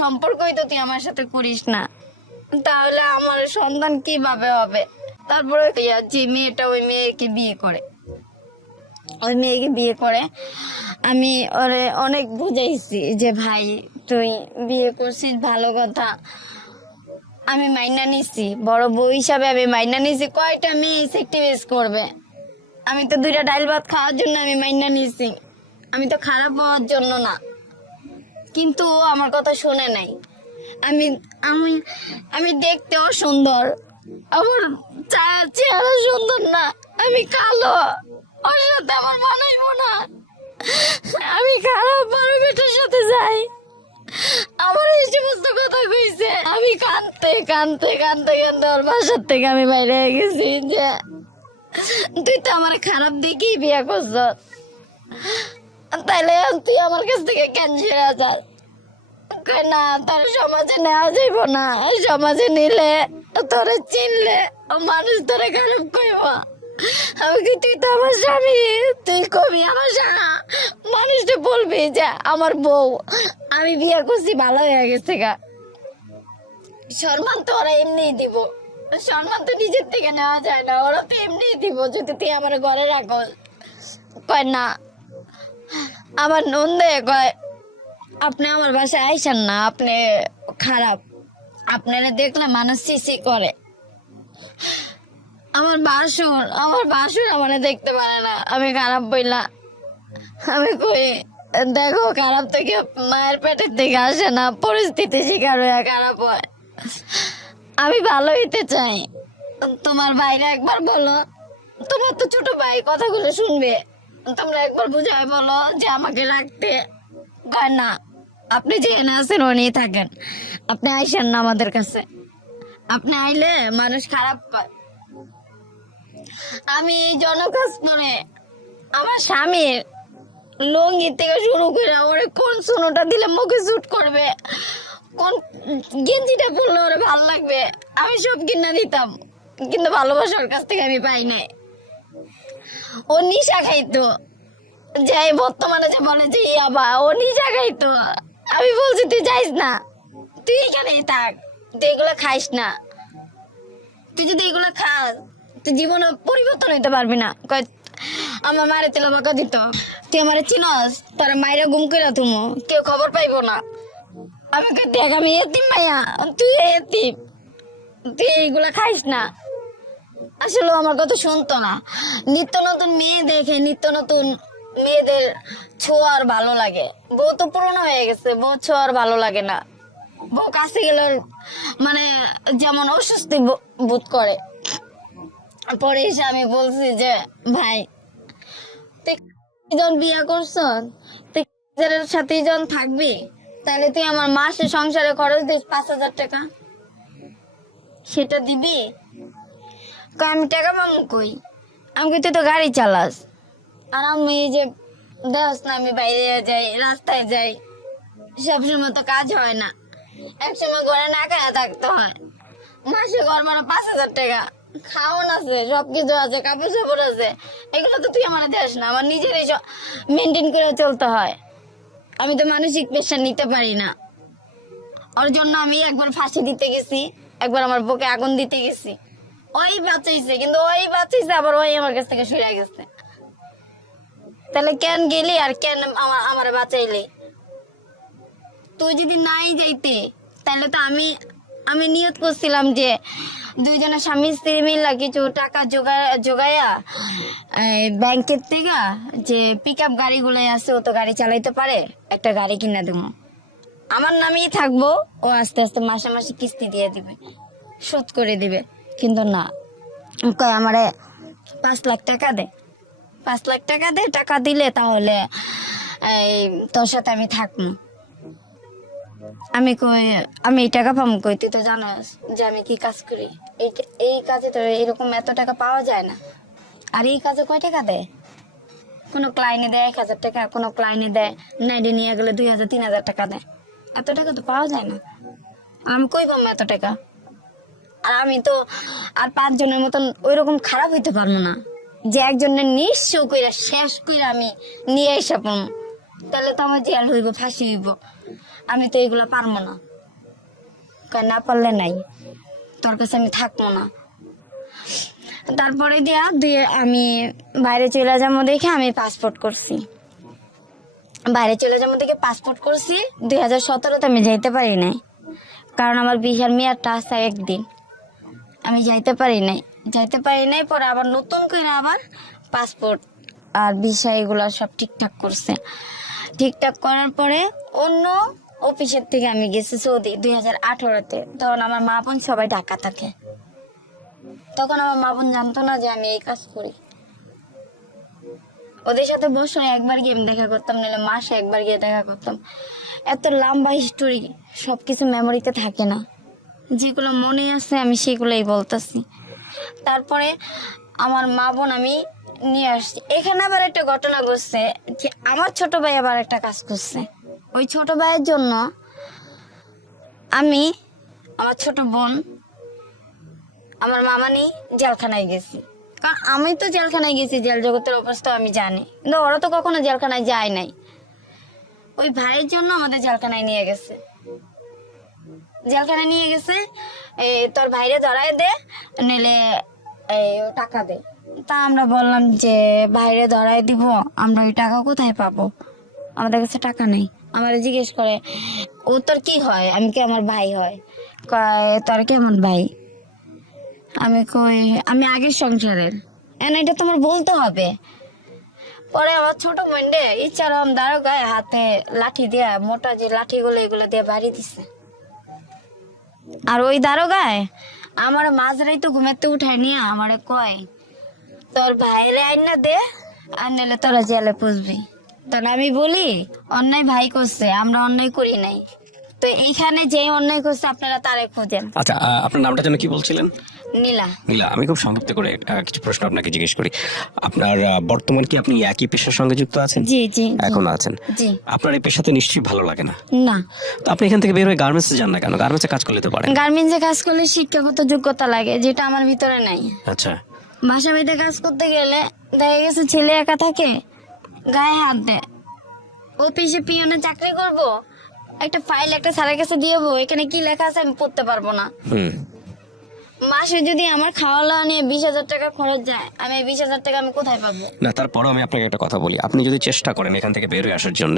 সম্পর্কই তো তুই আমার সাথে করিস না, তাহলে আমার সন্তান কিভাবে হবে? তারপরে যে মেয়েটা ওই মেয়েকে বিয়ে করে, ওই মেয়েকে বিয়ে করে আমি ওরে অনেক বুঝাইছি যে ভাই তুই বিয়ে করছিস ভালো কথা, আমি মাইনা নিছি, বড় বউ হিসাবে আমি মাইনা নিছি, কয়টা মেয়ে সেক্টিভাইজ করবে? আমি তো 2টা ডাইল ভাত খাওয়ার জন্য আমি মাইনা নিছি, আমি তো খারাপ হওয়ার জন্য না। কিন্তু ও আমার কথা শুনে নাই। আমি আমি আমি দেখতেও সুন্দর, আমার চেহারা সুন্দর না, আমি কালো, ওর সাথে আমার মানাইবো না, আমি খারাপ বড় বেটার সাথে যাই, আমার এই সমস্ত কথা কইছে। আমি কানতে কানতে কানতে কানতে ওর বাসার থেকে আমি বাইরে হয়ে গেছি যে তুই তো আমার খারাপ দেখেই বিয়ে করছ, তাইলে তুই আমার কাছ থেকে কেন ছেড়ে যাস? না, তোর সমাজে নেওয়া যাইব না, সমাজে নিলে তোরে চিনলে মানুষ তোরে খারাপ কইব। আমি কি তুই তো আমার স্বামী, তুই কবি আমার স্বামী, মানুষটা বলবি যে আমার বউ, আমি বিয়ে করছি ভালো হয়ে গেছে গা। সম্মান তো ওরা এমনিই দিব, সম্মান তো নিজের থেকে নেওয়া যায় না, ওরা তো এমনিই দিব যদি তুই আমার ঘরে রাখো। কয় না, আমার নন্দে কয় আপনি আমার বাসায় আইসেন না, আপনি খারাপ, আপনারা দেখলে মানুষ সিসি করে। আমার বাসুর আমার দেখতে পারে না আমি খারাপ বইলা। আমি কই দেখো খারাপ থেকে মায়ের পেটের থেকে আসে না, পরিস্থিতি শিকার হয়ে খারাপ হয়। আমি ভালো হইতে চাই, তোমার ভাইরা একবার বলো, তোমার তো ছোট ভাই কথাগুলো শুনবে, তোমরা একবার বুঝায় বলো যে আমাকে রাখতে। কয় না, আপনি যেখানে আছেন ওখানেই থাকেন, আপনি আইসেন না আমাদের কাছে, আপনি আইলে মানুষ খারাপ পায়। আমি এই জনকাশ্মীরে আমার স্বামীর লুঙ্গি থেকে শুরু করে ওরে কোন সোনোটা দিলে মুখে শুট করবে, কোন গেঞ্জিটা পরলে ওরে ভালো লাগবে, আমি সব কিনা দিতাম, কিন্তু ভালোবাসার কাছ থেকে আমি পাই নাই। ও নিশা খাইতো, যে বর্তমানে যে বলে যে ইয়াবা, ও নিশা খাইতো। আমি বলছি তুই যাইস না, তুই এখানেই থাক, তুই এগুলো খাইস না, তুই যদি এগুলো খাস তুই জীবনে পরিবর্তন হইতে পারবি না। আমার মারে তেল বাঁকা দিত, তুই আমার চিনস, তোর মায়েরা গুম করে তুমো, কেউ খবর পাইবো না। আমি কই, দেখ আমি এতিম মাইয়া, তুই এতিম, তুই এইগুলা খাইস না। আসলে ও আমার কথা শুনতো না। নিত্য নতুন মেয়ে দেখে, নিত্য নতুন মেয়েদের ছোঁয়া আর ভালো লাগে। বউ তো পুরনো হয়ে গেছে, বউ ছোঁয়া আর ভালো লাগে না। বউ কাছে গেলে ওর মানে যেমন অস্বস্তি বোধ করে। পরে এসে আমি বলছি যে ভাই, তুই যখন বিয়ে করছ, তুই নিজের সাথেই যখন থাকবি, তাহলে তুই আমার মাসে সংসারে খরচ দিস 5,000 টাকা, সেটা দিবি? কই আমি টাকা পাবো কই? আমি কই তুই তো গাড়ি চালাস, আর আমি এই যে দেখ না আমি বাইরে যাই, রাস্তায় যাই, সবসময় তো কাজ হয় না, একসময় ঘরে না খায়া থাকতে হয়। মাসে ঘর মানে 5,000 টাকা, খাওয়ান আছে, সবকিছু আছে, কাপড় চাপড় আছে, এগুলো তো তুই আমার দেস না, আমার নিজেরই মেনটেন করে চলতে হয়। আমি তো মানসিক প্রেশার নিতে পারি না। ওর জন্য আমি একবার ফাঁসি দিতে গেছি, একবার আমার বুকে আগুন দিতে গেছি। ওই বাঁচাইছে, কিন্তু ওই বাঁচাইছে আবার ওই আমার কাছ থেকে সরে গেছে। তাহলে কেন গেলি আর কেন আমার বাঁচাইলি? তুই যদি নাই যাইতে, তাহলে তো আমি নিয়ত করছিলাম যে দুইজনের স্বামী স্ত্রী মিল্লা কিছু টাকা জোগায়া ব্যাংকের থেকে যে পিক আপ গাড়িগুলো আছে, ও তো গাড়ি চালাইতে পারে, একটা গাড়ি কিনা দেবো, আমার নামেই থাকবো, ও আস্তে আস্তে মাসে মাসে কিস্তি দিয়ে দিবে, শোধ করে দিবে। কিন্তু না, কয় আমারে 5 লাখ টাকা দে, 5 লাখ টাকা দে, টাকা দিলে তাহলে এই তোর সাথে আমি থাকবো। আমি কই আমি এই টাকা পাবো কই? তুই তো জানাস যে আমি কি কাজ করি, এই কাজে তো এরকম এত টাকা পাওয়া যায় না। আর এই কাজে কয় টাকা দেয়? কোনো ক্লায়েন্টে দেয় 1,000 টাকা, কোনো ক্লায়েন্টে দেয় নাইডে নিয়ে গেলে 2,000 3,000 টাকা দেয়। এত টাকা তো পাওয়া যায় না। আমি কই পাবো এত টাকা? আর আমি তো আর 5 জনের মতন ওইরকম খারাপ হইতে পারবো না যে একজনের নিঃস্ব কইরা শেষ কইরা আমি নিয়ে এসে পাবো, তাহলে তো আমার জেল হইব, ফাঁসি হইব। আমি তো এগুলো পারবো না। না পারলে নাই, তোর কাছে আমি থাকবো না। তারপরে দিয়ে আমি বাইরে চলে যাবো দেখে আমি পাসপোর্ট করছি। বাইরে চলে যাবো দেখে পাসপোর্ট করছি। 2017-তে আমি যাইতে পারি নাই, কারণ আমার বিহার মেয়াদটা আসছে একদিন, আমি যাইতে পারি নাই। পরে আবার নতুন করে আবার পাসপোর্ট আর ভিসা এগুলো সব ঠিকঠাক করছে। ঠিকঠাক করার পরে অন্য অফিসের থেকে আমি গেছি সৌদি 2018-তে। তখন আমার মা বোন সবাই ঢাকা থাকে। তখন আমার মা বোন জানতো না যে আমি এই কাজ করি। ওদের সাথে বসে একবার গিয়ে আমি দেখা করতাম, নাহলে মাসে একবার গিয়ে দেখা করতাম। এত লম্বা হিস্টোরি, সবকিছু মেমোরিতে থাকে না, যেগুলো মনে আছে আমি সেগুলোই বলতেছি। তারপরে আমার মা বোন আমি নিয়ে আসছি। এখানে আবার একটা ঘটনা ঘটছে যে আমার ছোট ভাই আবার একটা কাজ করছে। ওই ছোট ভাইয়ের জন্য আমি, আমার ছোট বোন, আমার মামানি জেলখানায় গেছি। কারণ আমি তো জেলখানায় গেছি, জেল জগতের অবস্থা আমি জানি, কিন্তু ওরা তো কখনো জেলখানায় যায় নাই। ওই ভাইয়ের জন্য আমাদের জেলখানায় নিয়ে গেছে। তোর ভাইরে ধরায় দে, নিলে ও টাকা দে। তা আমরা বললাম যে ভাইরে ধরায় দিব, আমরা ওই টাকা কোথায় পাবো, আমাদের কাছে টাকা নেই। আমার জিজ্ঞেস করে, ও তোর কি হয়? আমি কি আমার ভাই হয়? কয় তোর কেমন ভাই? আমি কই আমি আগের সংসারের। এটা তোমার বলতে হবে। পরে আমার ছোট বোনডে ইচ্ছারাম দারোগায় হাতে লাঠি দিয়া, মোটা যে লাঠিগুলো এগুলো দিয়ে বাড়ি দিছে। আর ওই দারোগায় আমার মাঝরাই তো ঘুমেতে উঠায় নিয়ে আমারে কয়, তোর ভাইরে আইনা দে, আর নিলে তোরা জেলে পুষবি। তখন আমি বলি, অন্যায় ভাই করছে, আমরা অন্যায় করি নাই। তো এইখানে যে অন্যায় করছে আপনারা তারে খোঁজেন। আচ্ছা, আপনার নামটা যেন কি বলছিলেন? নীলা। নীলা, আমি খুব সংক্ষিপ্ত করে কিছু প্রশ্ন আপনাকে জিজ্ঞেস করি। আপনার বর্তমান কি আপনি একই পেশার সঙ্গে যুক্ত আছেন? জি জি এখন আছেন। জি। আপনার এই পেশাতে নিশ্চয়ই ভালো লাগে না? না। তো আপনি এখান থেকে বের হয়ে গার্মেন্টসে যান না কেন? গার্মেন্টসে কাজ করলে তো পারেন। গার্মেন্টসে কাজ করলে শিক্ষাগত যোগ্যতা লাগে, যেটা আমার ভিতরে নাই। আচ্ছা, বাসা বাড়িতে কাজ করতে গেলে দেখা গেছে ছেলে একা থাকে, গায়ে হাত দেয়। অফিসে পিয়নে চাকরি করব, একটা ফাইল একটা স্যারের কাছে দিয়ে যাবো, এখানে কি লেখা আছে আমি পড়তে পারবো না। মাসে যদি আমার খাওয়া দাওয়া নিয়ে 20,000 টাকা খরচ যায়, আমি এই 20,000 টাকা আমি কোথায় পাবো? না, তারপরও আমি আপনাকে একটা কথা বলি, আপনি যদি চেষ্টা করেন এখান থেকে বের হয়ে আসার জন্য,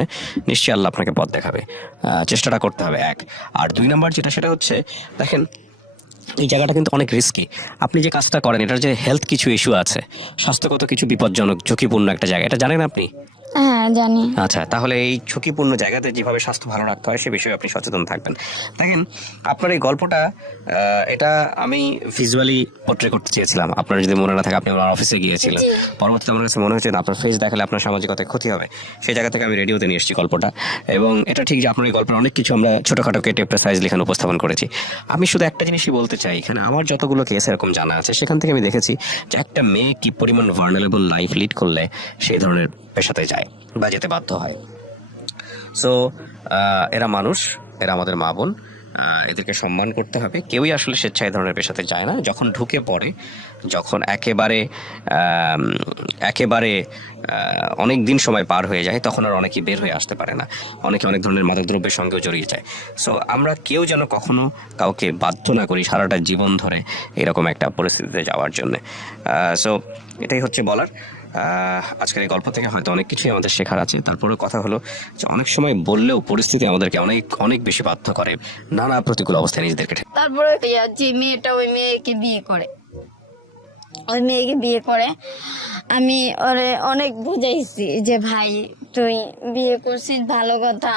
নিশ্চয়ই আল্লাহ আপনাকে পথ দেখাবে। চেষ্টাটা করতে হবে, এক। আর 2 নাম্বার যেটা, সেটা হচ্ছে দেখেন, এই জায়গাটা কিন্তু অনেক রিস্কি। আপনি যে কাজটা করেন, এটার যে হেলথ কিছু ইস্যু আছে, স্বাস্থ্যগত কিছু বিপজ্জনক ঝুঁকিপূর্ণ একটা জায়গা, এটা জানেন আপনি? হ্যাঁ জানি। আচ্ছা, তাহলে এই ঝুঁকিপূর্ণ জায়গাতে যেভাবে স্বাস্থ্য ভালো রাখতে হয় সে বিষয়ে আপনি সচেতন থাকবেন। দেখেন, আপনার এই গল্পটা এটা আমি ভিজুয়ালি পোর্ট্রে করতে চেয়েছিলাম। আপনার যদি মনে না থাকে, আপনি আমার অফিসে গিয়েছিলেন, পরবর্তীতে আমার কাছে মনে হয়েছে না, আপনার ফেস দেখালে আপনার সামাজিকতায় ক্ষতি হবে, সেই জায়গা থেকে আমি রেডিওতে নিয়ে এসেছি গল্পটা। এবং এটা ঠিক যে আপনার এই গল্পের অনেক কিছু আমরা ছোটোখাটো কেটে প্রেসাইজ লেখানো উপস্থাপন করেছি। আমি শুধু একটা জিনিসই বলতে চাই, এখানে আমার যতগুলো কেস এরকম জানা আছে, সেখান থেকে আমি দেখেছি যে একটা মেয়ে কি পরিমাণ ভার্নারেবল লাইফ লিড করলে সেই ধরনের পেশাতে যায় বা যেতে বাধ্য হয়। সো এরা মানুষ, এরা আমাদের মা বোন, এদেরকে সম্মান করতে হবে। কেউই আসলে স্বেচ্ছায় ধরনের পেশাতে যায় না। যখন ঢুকে পড়ে, যখন একেবারে একেবারে অনেক দিন সময় পার হয়ে যায়, তখন আর অনেকেই বের হয়ে আসতে পারে না। অনেকে অনেক ধরনের মাদকদ্রব্যের সঙ্গেও জড়িয়ে যায়। সো আমরা কেউ যেন কখনো কাউকে বাধ্য না করি সারাটা জীবন ধরে এরকম একটা পরিস্থিতিতে যাওয়ার জন্যে। সো এটাই হচ্ছে বলার। আজকের এই গল্প থেকে হয়তো অনেক কিছুই আমাদের শেখার আছে। তারপরে কথা হলো যে অনেক সময় বললেও পরিস্থিতি আমাদেরকে অনেক অনেক বেশি বাধ্য করে নানা প্রতিকূল অবস্থায় নিজেদেরকে। তারপরে যে মেয়েটা ওই মেয়েকে বিয়ে করে, ওই মেয়েকে বিয়ে করে, আমি ওরে অনেক বুঝাইছি যে ভাই তুই বিয়ে করছিস ভালো কথা,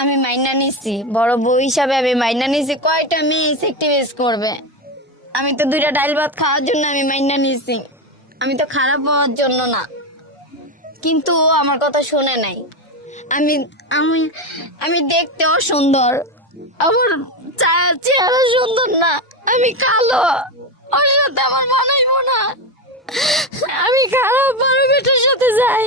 আমি মাইনা নিছি, বড় বউ হিসাবে আমি মাইনা নিছি। কয়টা মেয়ে সেক্টিভেস করবে? আমি তো 2টা ডাল ভাত খাওয়ার জন্য আমি মাইনা নিছি, আমি তো খারাপ হওয়ার জন্য না। কিন্তু আমার কথা শুনে নাই। আমি আমি আমি দেখতেও সুন্দর, আমার চেহারা সুন্দর না, আমি কালো, ওর সাথে আমার মানাইবো না, আমি খারাপ বড় মেয়েটার সাথে যাই।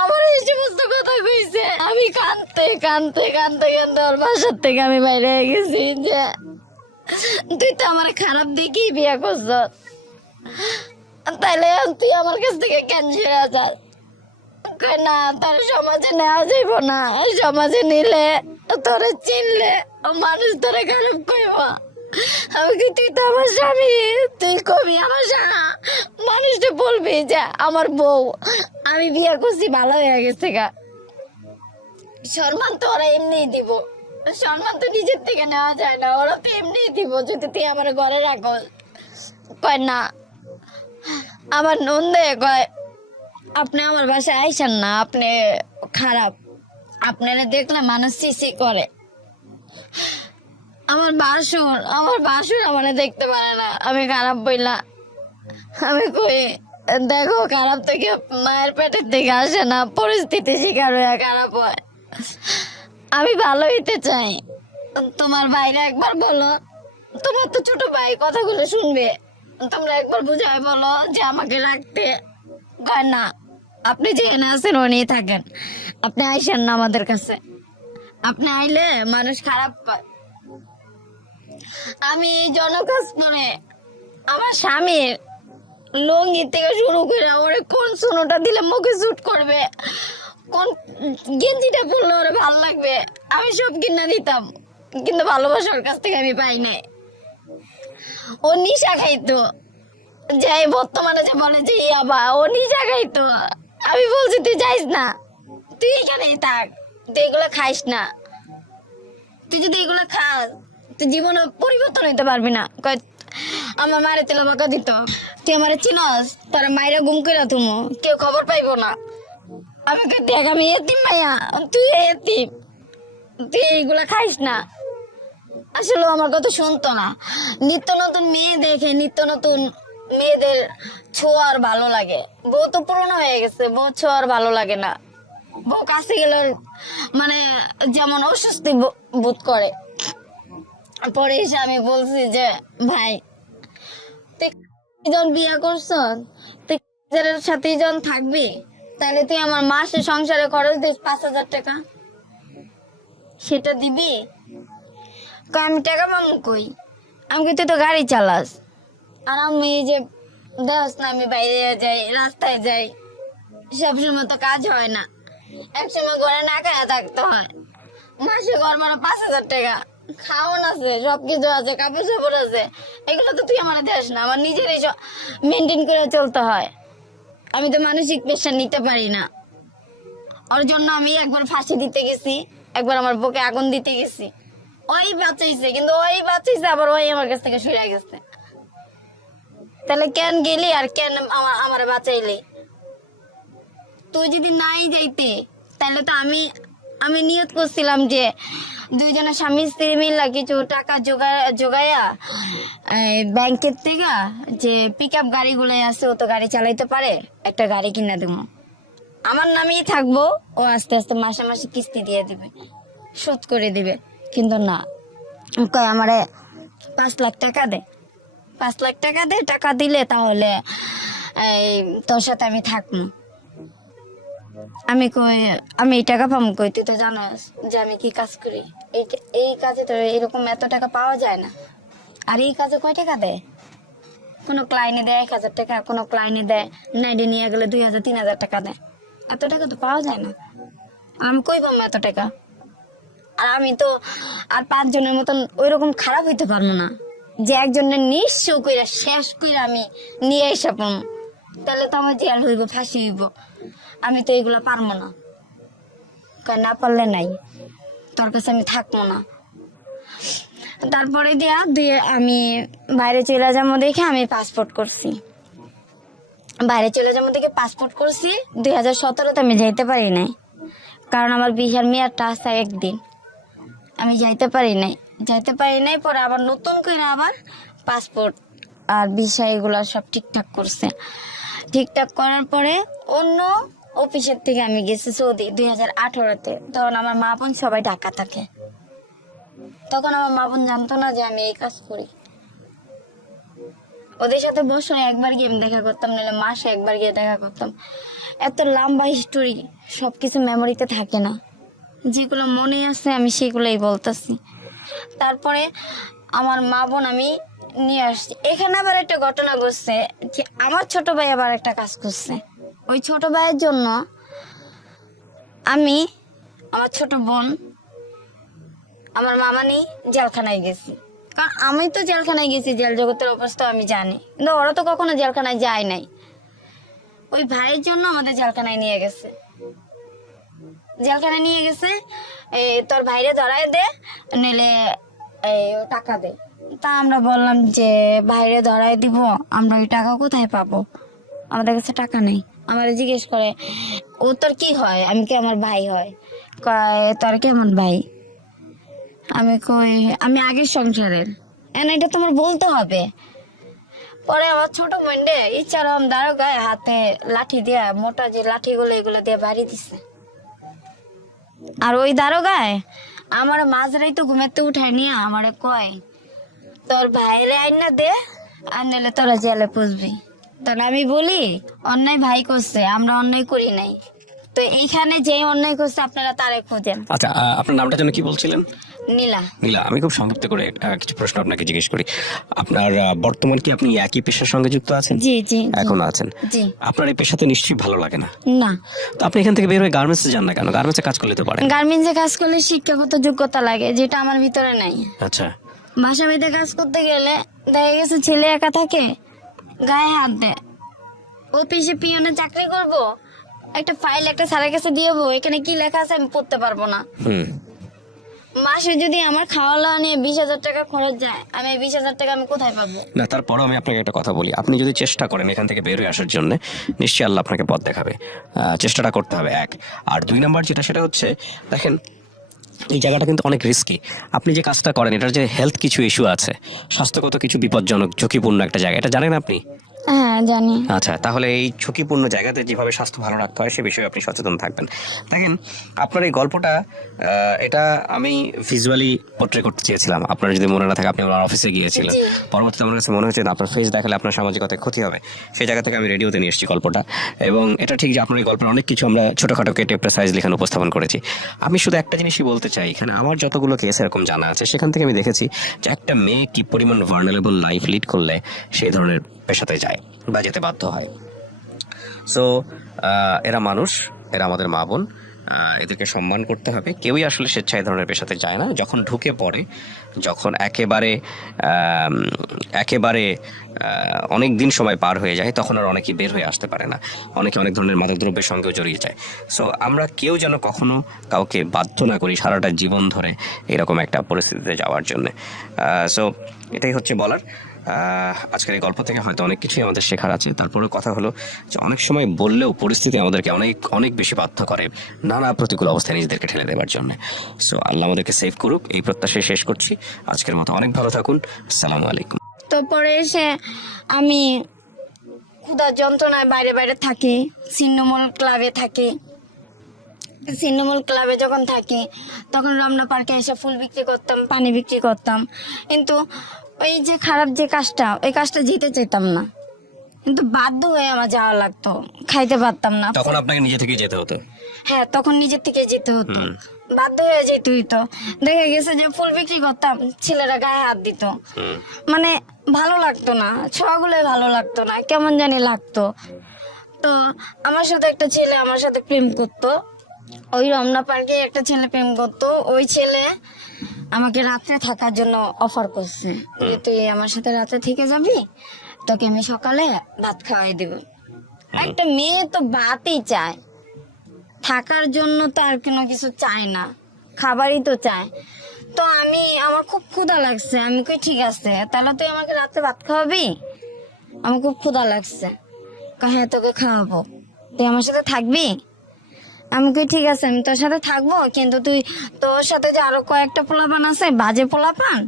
আমার এই সমস্ত কথা কইছে, আমি কানতে কানতে কানতে কানতে ওর বাসার থেকে আমি বাইরে হয়ে গেছি যে তুই তো আমার খারাপ দেখেই বিয়ে করছ, তাইলে তুই আমার কাছ থেকে কেন ছেড়ে যাস? কয় না, তোর সমাজে নেওয়া যাইব না, সমাজে নিলে তোরে চিনলে মানুষ তোরে খারাপ কইব। আমি কি, তুই তো আমার স্বামী, তুই কবি আমার মানুষটা বলবি যে আমার বউ, আমি বিয়ে করছি ভালো হয়ে গেছে গা। সম্মান তো ওরা এমনিই দিব, সম্মান তো নিজের থেকে নেওয়া যায় না, ওরা তো এমনিই দিব যদি তুই আমার ঘরে রাখো। কয় না, আমার নন্দে কয় আপনি আমার বাসায় আইসেন না, আপনি খারাপ, আপনারা দেখলে মানুষ সিসি করে। আমার বাসুর আমার দেখতে পারে না আমি খারাপ বইলা। আমি কই দেখো, খারাপ থেকে মায়ের পেটের থেকে আসে না, পরিস্থিতি শিকার হয়ে খারাপ হয়। আমি ভালো হইতে চাই। তোমার ভাইরা একবার বলো, তোমার তো ছোট ভাই কথাগুলো শুনবে, তোমরা একবার বুঝাই বলো যে আমাকে রাখতে। কয় না, আপনি যেখানে আছেন ওখানেই থাকেন, আপনি আইসেন না আমাদের কাছে, আপনি আইলে মানুষ খারাপ পায়। আমি জনকাজ করে আমার স্বামীর লঙ্গি থেকে শুরু করে ওরে কোন সোনোটা দিলে মুখে শুট করবে, কোন গেঞ্জিটা পরলে ওরে ভালো লাগবে, আমি সব কিনা দিতাম, কিন্তু ভালোবাসার কাছ থেকে আমি পাই নাই। ও নিশা খাইতো, যে বর্তমানে যে বলে যে ইয়াবা, ও নিশা খাইতো। আমি বলছি তুই যাইস না, তুই এখানেই থাক, তুই এগুলো খাইস না, তুই যদি এগুলো খাস তুই জীবনে পরিবর্তন হইতে পারবি না। কয় আমার মারে তেল বাঁকা দিত, তুই আমার চিনস, তোর মায়েরা গুম করে তুমি কেউ খবর পাইবো না। আমি দেখ আমি এতিম মাইয়া, তুই এতিম, তুই এইগুলা খাইস না। আসলে আমার কথা শুনতো না। নিত্য নতুন মেয়ে দেখে, নিত্য নতুন মেয়েদের ছোঁয়ার ভালো লাগে। বউ তো পুরনো হয়ে গেছে, বউ ছোঁয়ার ভালো লাগে না। বউ কাছে গেলে মানে যেমন অস্বস্তি বোধ করে। পরে এসে আমি বলছি যে ভাই তুই যখন বিয়ে করছ, তুই সাথে যখন থাকবি, তাহলে তুই আমার মাসে সংসারে খরচ দিস 5,000 টাকা, সেটা দিবি? আমি টাকা পাবো কই? আমি তুই তো গাড়ি চালাস, আর আমি এই যে দেখ না, আমি বাইরে যাই, রাস্তায় যাই, সবসময় তো কাজ হয় না, একসময় ঘরে না খায়া থাকতে হয়। মাসে ঘর মানে 5,000 টাকা, খাওয়ান আছে, সবকিছু আছে, কাপড় চাপড় আছে, এগুলো তো তুই আমার দেশ না, আমার নিজেরই মেনটেন করে চলতে হয়। আমি তো মানসিক প্রেশার নিতে পারি না। ওর জন্য আমি একবার ফাঁসি দিতে গেছি, একবার আমার বুকে আগুন দিতে গেছি। ওই বাঁচাইছে, কিন্তু ওই বাঁচাইছে আবার ওই আমার কাছ থেকে সরে গেছে। তাহলে কেন গেলি আর কেন আমার বাঁচাইলি? তুই যদি নাই যাইতে তাহলে তো আমি নিয়ত করছিলাম যে দুইজনের স্বামী স্ত্রী মিল্লা কিছু টাকা জোগায়া ব্যাংকের থেকে যে পিক আপ গাড়িগুলো আছে, ও তো গাড়ি চালাইতে পারে, একটা গাড়ি কিনা দেবো, আমার নামেই থাকবো, ও আস্তে আস্তে মাসে মাসে কিস্তি দিয়ে দিবে, শোধ করে দিবে। কিন্তু না, কয় আমারে 5 লাখ টাকা দে, 5 লাখ টাকা দে, টাকা দিলে তাহলে এই তোর সাথে আমি থাকবো। আমি কই আমি এই টাকা পাবো কই? তুই তো জানাস যে আমি কি কাজ করি, এই কাজে তো এরকম এত টাকা পাওয়া যায় না। আর এই কাজে কয় টাকা দেয়? কোনো ক্লায়েন্টে দেয় 1000 টাকা, কোনো ক্লায়েন্টে দেয় নাইডে নিয়ে গেলে 2000-3000 টাকা দেয়। এত টাকা তো পাওয়া যায় না। আমি কই পাবো এত টাকা? আর আমি তো আর 5 জনের মতন ওই রকম খারাপ হইতে পারবো না যে একজনের নিঃস্ব কইরা শেষ কইরা আমি নিয়ে এসে পাবো। তাহলে তো আমার জেল হইব, ফাঁসি হইব। আমি তো এগুলো পারবো না। না পারলে নাই, তোর কাছে আমি থাকবো না। তারপরে দিয়ে আমি বাইরে চলে যাবো দেখে আমি পাসপোর্ট করছি। বাইরে চলে যাবো দেখে পাসপোর্ট করছি। 2017-তে আমি যাইতে পারি নাই, কারণ আমার বিহার মেয়াদটা আছে একদিন। আমি যাইতে পারি নাই। পরে আবার নতুন করে আবার পাসপোর্ট আর ভিসা এগুলো সব ঠিকঠাক করছে। ঠিকঠাক করার পরে অন্য অফিসের থেকে আমি গেছি সৌদি 2018-তে। তখন আমার মা বোন সবাই ঢাকা থাকে। তখন আমার মা বোন জানতো না যে আমি এই কাজ করি। ওদের সাথে বছরে একবার গিয়ে আমি দেখা করতাম, নাহলে মাসে একবার গিয়ে দেখা করতাম। এত লম্বা হিস্টোরি, সবকিছু মেমোরিতে থাকে না। যেগুলো মনে আছে আমি সেগুলোই বলতেছি। তারপরে আমার মা বোন আমি নিয়ে আসছি। এখানে আবার একটা ঘটনা ঘটছে যে আমার ছোট ভাই আবার একটা কাজ করছে। ওই ছোট ভাইয়ের জন্য আমি, আমার ছোট বোন, আমার মামানি জেলখানায় গেছি। কারণ আমি তো জেলখানায় গেছি, জেল জগতের অবস্থা আমি জানি, কিন্তু ওরা তো কখনো জেলখানায় যায় নাই। ওই ভাইয়ের জন্য আমাদের জেলখানায় নিয়ে গেছে। তোর ভাইরে ধরায় দে, নিলে টাকা দে। তা আমরা বললাম যে ভাইরে ধরায় দিব, আমরা ওই টাকা কোথায় পাবো? আমাদের কাছে টাকা নেই। আমার জিজ্ঞেস করে, ও তোর কি হয়? আমি কি আমার ভাই হয়? কয় তোর কেমন ভাই? আমি কই আমি আগের সংসারের। এটা তোমার বলতে হবে। পরে আমার ছোট বোনডে ইচ্ছারম দারোগায় হাতে লাঠি দিয়া, মোটা যে লাঠিগুলো এগুলো দিয়ে বাড়ি দিছে। আর ওই দারোগায় আমার মাঝরাই তো ঘুমেতে উঠায় নিয়ে আমারে কয়, তোর ভাইরে আইনা দে, আর নিলে তোরা জেলে পুষবি। তখন আমি বলি, অন্যায় ভাই করছে, আমরা অন্যায় করি নাই। তো এইখানে যে অন্যায় করছে আপনারা তারে খোঁজেন। আচ্ছা, আপনার নামটা যেন কি বলছিলেন? নীলা। নীলা, আমি খুব সংক্ষিপ্ত করে কিছু প্রশ্ন আপনাকে জিজ্ঞেস করি। আপনার বর্তমান কি আপনি একই পেশার সঙ্গে যুক্ত আছেন? জি জি এখন আছেন। জি। আপনার এই পেশাতে নিশ্চয়ই ভালো লাগে না? না। তো আপনি এখান থেকে বের হয়ে গার্মেন্টসে যান না কেন? গার্মেন্টসে কাজ করলে তো পারেন। গার্মেন্টসে কাজ করলে শিক্ষাগত যোগ্যতা লাগে, যেটা আমার ভিতরে নাই। আচ্ছা, বাসা বাড়িতে কাজ করতে গেলে দেখা গেছে ছেলে একা থাকে, গায়ে হাত দেয়। অফিসে পিয়নে চাকরি করব, একটা ফাইল একটা স্যারের কাছে দিয়ে যাবো, এখানে কি লেখা আছে আমি পড়তে পারবো না। মাসে যদি আমার খাওয়া দাওয়া নিয়ে 20,000 টাকা খরচ যায়, আমি 20,000 টাকা আমি কোথায় পাবো? না, তারপরও আমি আপনাকে একটা কথা বলি, আপনি যদি চেষ্টা করেন এখান থেকে বের হয়ে আসার জন্য, নিশ্চয়ই আল্লাহ আপনাকে পথ দেখাবে। চেষ্টাটা করতে হবে, এক। আর 2 নাম্বার সেটা হচ্ছে, দেখেন এই জায়গাটা কিন্তু অনেক রিস্কি। আপনি যে কাজটা করেন এটার যে হেলথ কিছু ইস্যু আছে, স্বাস্থ্যগত কিছু বিপজ্জনক ঝুঁকিপূর্ণ একটা জায়গা, এটা জানেন আপনি? হ্যাঁ জানি। আচ্ছা, তাহলে এই ঝুঁকিপূর্ণ জায়গাতে যেভাবে স্বাস্থ্য ভালো রাখতে হয় সে বিষয়ে আপনি সচেতন থাকবেন। দেখেন, আপনার এই গল্পটা এটা আমি ভিজুয়ালি পোর্ট্রে করতে চেয়েছিলাম। আপনার যদি মনে না থাকে, আপনি আমার অফিসে গিয়েছিলেন, পরবর্তীতে আমার কাছে মনে হয়েছে আপনার ফেস দেখালে আপনার সামাজিকতায় ক্ষতি হবে, সেই জায়গা থেকে আমি রেডিওতে নিয়ে এসেছি গল্পটা। এবং এটা ঠিক যে আপনার এই গল্পের অনেক কিছু আমরা ছোটোখাটো কেটে প্রেসাইজ লিখানো উপস্থাপন করেছি। আমি শুধু একটা জিনিসই বলতে চাই, এখানে আমার যতগুলো কেস এরকম জানা আছে সেখান থেকে আমি দেখেছি যে একটা মেয়ে কি পরিমাণ ভার্নারেবল লাইফ লিড করলে সেই ধরনের পেশাতে যায় বা যেতে বাধ্য হয়। সো এরা মানুষ, এরা আমাদের মা বোন, এদেরকে সম্মান করতে হবে। কেউই আসলে স্বেচ্ছায় এই ধরনের পেশাতে যায় না। যখন ঢুকে পড়ে, যখন একেবারে একেবারে অনেক দিন সময় পার হয়ে যায়, তখন আর অনেকেই বের হয়ে আসতে পারে না। অনেকে অনেক ধরনের মাদকদ্রব্যের সঙ্গেও জড়িয়ে যায়। সো আমরা কেউ যেন কখনো কাউকে বাধ্য না করি সারাটা জীবন ধরে এরকম একটা পরিস্থিতিতে যাওয়ার জন্যে। সো এটাই হচ্ছে বলার। আজকের এই গল্প থেকে হয়তো অনেক কিছুই আমাদের শেখার আছে। তারপরে কথা হলো যে অনেক সময় বললেও পরিস্থিতি আমাদেরকে অনেক অনেক বেশি বাধ্য করে নানা প্রতিকূল অবস্থায় নিজেদেরকে ঠেলে দেওয়ার জন্য। সো আল্লাহ আমাদেরকে সেভ করুক, এই প্রত্যাশায় শেষ করছি। আজকের মতো অনেক ভালো থাকুন। আসসালামু আলাইকুম। তো পরে এসে আমি ক্ষুধার যন্ত্রণায় বাইরে বাইরে থাকি, ছিন্নমূল ক্লাবে থাকি। ছিন্নমূল ক্লাবে যখন থাকি তখন রমনা পার্কে এসে ফুল বিক্রি করতাম, পানি বিক্রি করতাম। কিন্তু ওই যে খারাপ যে কাজটা, ওই কাজটা যেতে চাইতাম না, কিন্তু বাধ্য হয়ে আমার যাওয়া লাগতো, খাইতে পারতাম না। তখন আপনাকে নিজে থেকে যেতে হতো? হ্যাঁ, তখন নিজের থেকে যেতে হতো, বাধ্য হয়ে যেতে হইতো। দেখা গেছে যে ফুল বিক্রি করতাম, ছেলেরা গায়ে হাত দিত, মানে ভালো লাগতো না, ছোঁয়াগুলোই ভালো লাগতো না, কেমন জানি লাগতো। তো আমার সাথে একটা ছেলে আমার সাথে প্রেম করতো, ওই রমনা পার্কে একটা ছেলে প্রেম করতো। ওই ছেলে আমাকে রাত্রে থাকার জন্য অফার করছে যে তুই আমার সাথে রাতে থেকে যাবি, তোকে আমি সকালে ভাত খাওয়াই দেব। একটা মেয়ে তো ভাতই চায়, থাকার জন্য তো আর কোনো কিছু চায় না, খাবারই তো চায়। তো আমার খুব ক্ষুধা লাগছে, আমি কই ঠিক আছে, তাহলে তুই আমাকে রাতে ভাত খাওয়াবি, আমার খুব ক্ষুধা লাগছে। হ্যাঁ তোকে খাওয়াবো, তুই আমার সাথে থাকবি? আমি কই ঠিক আছে, আমি তোর সাথে থাকবো, কিন্তু তুই তোর সাথে যে আরো কয়েকটা পোলাপান আছে, বাজে পোলাপান,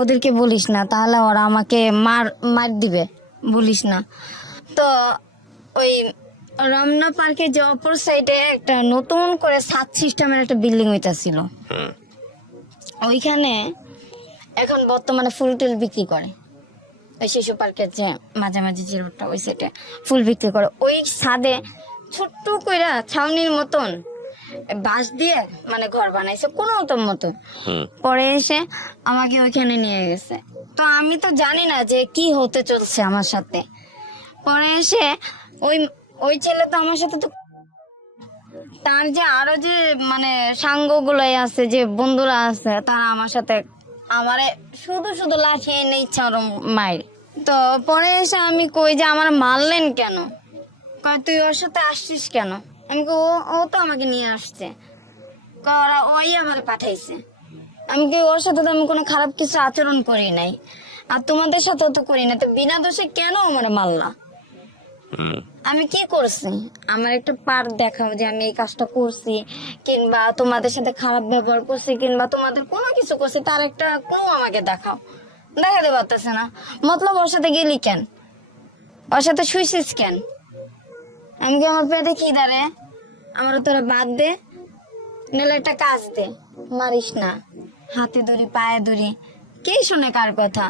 ওদেরকে বলিস না, তাহলে ওরা আমাকে মার দিবে, বলিস না। তো ওই রমনা পার্কের যে অপর সাইডে একটা নতুন করে সাত সিস্টেমের একটা বিল্ডিং হইতাছিল, ওইখানে এখন বর্তমানে ফুল টুল বিক্রি করে। ওই শিশু পার্কের যে মাঝামাঝি যে রোডটা, ওই সাইডে ফুল বিক্রি করে। ওই ছাদে ছোট্ট কইরা ছাউনির মতন বাঁশ দিয়ে মানে ঘর বানাইছে কোনো মতো। পরে এসে আমাকে ওইখানে নিয়ে গেছে। তো আমি তো জানি না যে কি হতে চলছে আমার সাথে। পরে এসে ওই ওই ছেলে তো আমার সাথে তো, তার যে আরো যে মানে সাঙ্গ গুলাই আছে, যে বন্ধুরা আছে, তারা আমার সাথে আমারে শুধু শুধু লাঠি এনে ইচ্ছা মায়ের। তো পরে এসে আমি কই যে আমার মারলেন কেন? কয় তুই ওর সাথে আসছিস কেন? আমি কই ও তো আমাকে নিয়ে আসছে, ওরা ওই আমার পাঠাইছে। আমি কই ওর সাথে তো আমি কোনো খারাপ কিছু আচরণ করি নাই, আর তোমাদের সাথেও তো করি না, তো বিনা দোষে কেন আমার মারলা? আমি কি করছি? আমার একটা পার্ট দেখাও যে আমি এই কাজটা করছি, কিংবা তোমাদের সাথে খারাপ ব্যবহার করছি, কিংবা তোমাদের কোনো কিছু করছি, তার একটা ক্লু আমাকে দেখাও। দেখাতে পারতেছে না। মতলব ওর সাথে গেলি কেন? ওর সাথে শুইছিস কেন? আমি কি আমার পেটে খিদারে? আমার তোরা বাদ দে, নাহলে একটা কাজ দে, মারিস না। হাতে ধরি, পায়ে ধরি, কে শুনে কার কথা?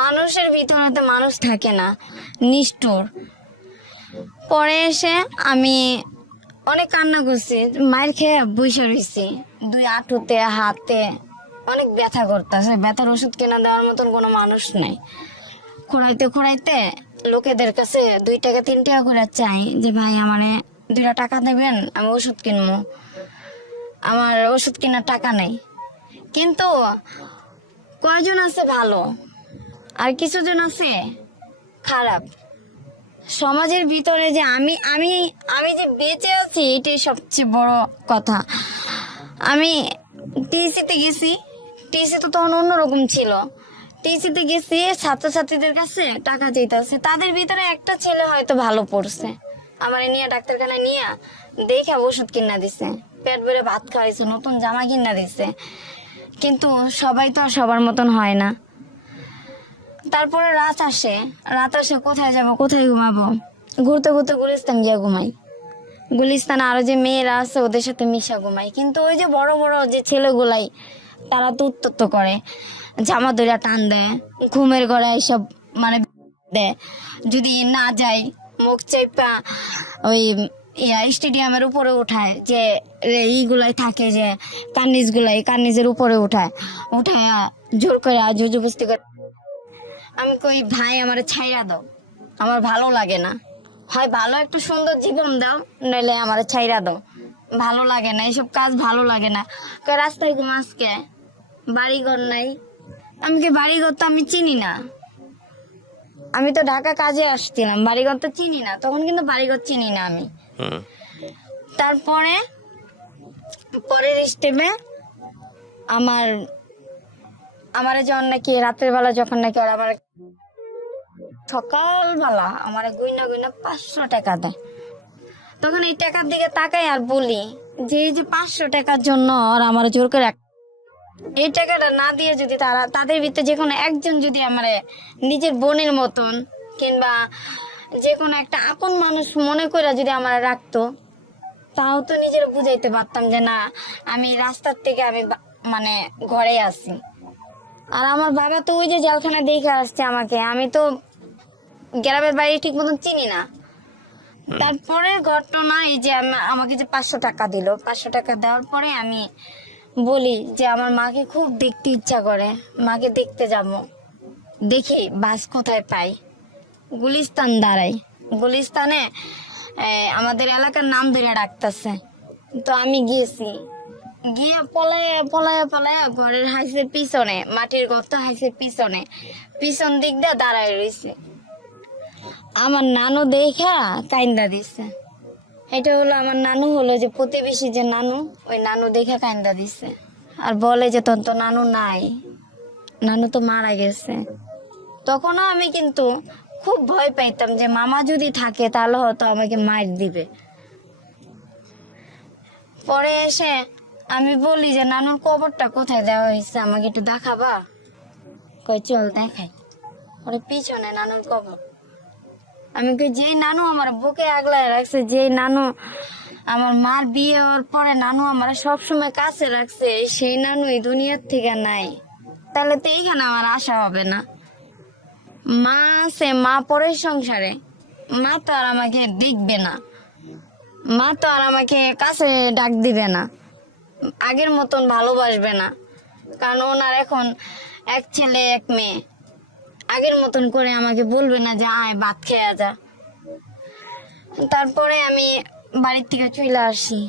মানুষের ভিতরে তো মানুষ থাকে না, নিষ্ঠুর। পরে এসে আমি অনেক কান্না করছি, মায়ের খেয়ে বসে রয়েছি, দুই হাঁটুতে হাতে অনেক ব্যথা করতেছে, ব্যথার ওষুধ কেনা দেওয়ার মতন কোনো মানুষ নাই। খোঁড়াইতে খোঁড়াইতে লোকেদের কাছে 2 টাকা 3 টাকা করে চাই যে ভাই আমারে 2 টাকা দেবেন, আমি ওষুধ কিনবো। আমার ওষুধ কেনার টাকা নেই। কিন্তু কয়জন আছে ভালো, আর কিছুজন আছে খারাপ। সমাজের ভিতরে যে আমি আমি আমি যে বেঁচে আছি, এটাই সবচেয়ে বড় কথা। আমি টিসিতে গেছি, টিসি তো তখন অন্যরকম ছিল। টিসিতে গেছি, ছাত্রছাত্রীদের কাছে টাকা চাইতেছে, তাদের ভিতরে একটা ছেলে হয়তো ভালো পড়ছে, আমার নিয়ে ডাক্তারখানায় নিয়ে দেখে ওষুধ কিনা দিছে, পেট ভরে ভাত খাওয়াইছে, নতুন জামা কিনা দিছে। কিন্তু সবাই তো আর সবার মতন হয় না। তারপরে রাত আসে, কোথায় যাব, কোথায় ঘুমাবো? ঘুরতে ঘুরতে গুলিস্তান গিয়া ঘুমাই। গুলিস্তান আরো যে মেয়েরা আছে ওদের সাথে মিশা ঘুমাই। কিন্তু ওই যে বড় বড় যে ছেলেগুলাই, তারা তো উত্তপ্ত করে, জামা দইরা টান দেয়, ঘুমের ঘরে এইসব মানে দেয়। যদি না যাই, মুখ চেপা ওই স্টেডিয়ামের উপরে উঠায়, যে এইগুলাই থাকে, যে কার্নিজের উপরে উঠায় জোর করে জবরদস্তি করে। আমি কই ভাই আমার ছাইরা দাও, আমার ভালো লাগে না, হয় ভালো একটু সুন্দর জীবন দাও, নইলে আমার ছাইরা দাও, ভালো লাগে না, এইসব কাজ ভালো লাগে না। কয় রাস্তায় ঘুমাস কে, বাড়িঘর নাই। আমি কি বাড়িঘর তো আমি চিনি না, আমি তো ঢাকা কাজে আসছিলাম, বাড়িঘর তো চিনি না, তখন কিন্তু বাড়িঘর চিনি না আমি। হুম। তারপরে পরের স্টেপে আমার আমার যখন নাকি রাতের বেলা যখন নাকি ওরা আমার সকালবেলা আমার গুইনা গুইনা 500 টাকা দেয়, তখন এই টাকার দিকে তাকাই আর বলি যে এই যে 500 টাকার জন্য ওরা আমার জোর করে এই টাকাটা না দিয়ে যদি তাদের ভিতরে যে কোনো একজন যদি আমার নিজের বোনের মতন কিংবা যে কোনো একটা আপন মানুষ মনে করে যদি আমার রাখতো, তাও তো নিজের বুঝাইতে পারতাম যে না আমি রাস্তার থেকে আমি মানে ঘরে আসি। আর আমার বাবা তো ওই যে জেলখানায় দেখে আসছে আমাকে, আমি তো গ্রামের বাড়ি ঠিক মতন চিনি না। তারপরের ঘটনা এই যে আমাকে যে 500 টাকা দিল, 500 টাকা দেওয়ার পরে আমি বলি যে আমার মাকে খুব দেখতে ইচ্ছা করে, মাকে দেখতে যাব। দেখি বাস কোথায় পাই, গুলিস্তান দাঁড়াই, গুলিস্তানে আমাদের এলাকার নাম ধরে ডাকতেছে। তো আমি গিয়েছি, গিয়ে পলায়া পলায়া পলায়া ঘরের হাইসের পিছনে, মাটির গর্ত হাইসের পিছনে পিছন দিক দিয়ে দাঁড়ায় রয়েছে। আমার নানু দেখা কাইন্দা দিছে। এটা হলো আমার নানু, হলো যে প্রতিবেশী যে নানু, ওই নানু দেখা কাইন্দা দিছে আর বলে যে তোর তো নানু নাই, নানু তো মারা গেছে। তখনও আমি কিন্তু খুব ভয় পাইতাম যে মামা যদি থাকে তাহলে হয়তো আমাকে মার দিবে। পরে এসে আমি বলি যে নানুর কবরটা কোথায় দেওয়া হয়েছে, আমাকে একটু দেখাবা? কই চল দেখাই। ওরে পিছনে নানুর কবর। আমি কই যেই নানু আমার বুকে আগলায় রাখছে, যেই নানু আমার মার বিয়ে হওয়ার পরে নানু আমার সবসময় কাছে রাখছে, সেই নানু এই দুনিয়ার থেকে নাই, তাহলে তো এইখানে আমার আশা হবে না। মা আছে, মা পরের সংসারে, মা তো আর আমাকে দেখবে না, মা তো আর আমাকে কাছে ডাক দিবে না, আগের মতন ভালোবাসবে না, কারণ ওনার এখন এক ছেলে এক মেয়ে, আগের মতন করে আমাকে বলবে না যে আয় ভাত খেয়ে যা। তারপরে আমি বাড়ির থেকে চলে আসি,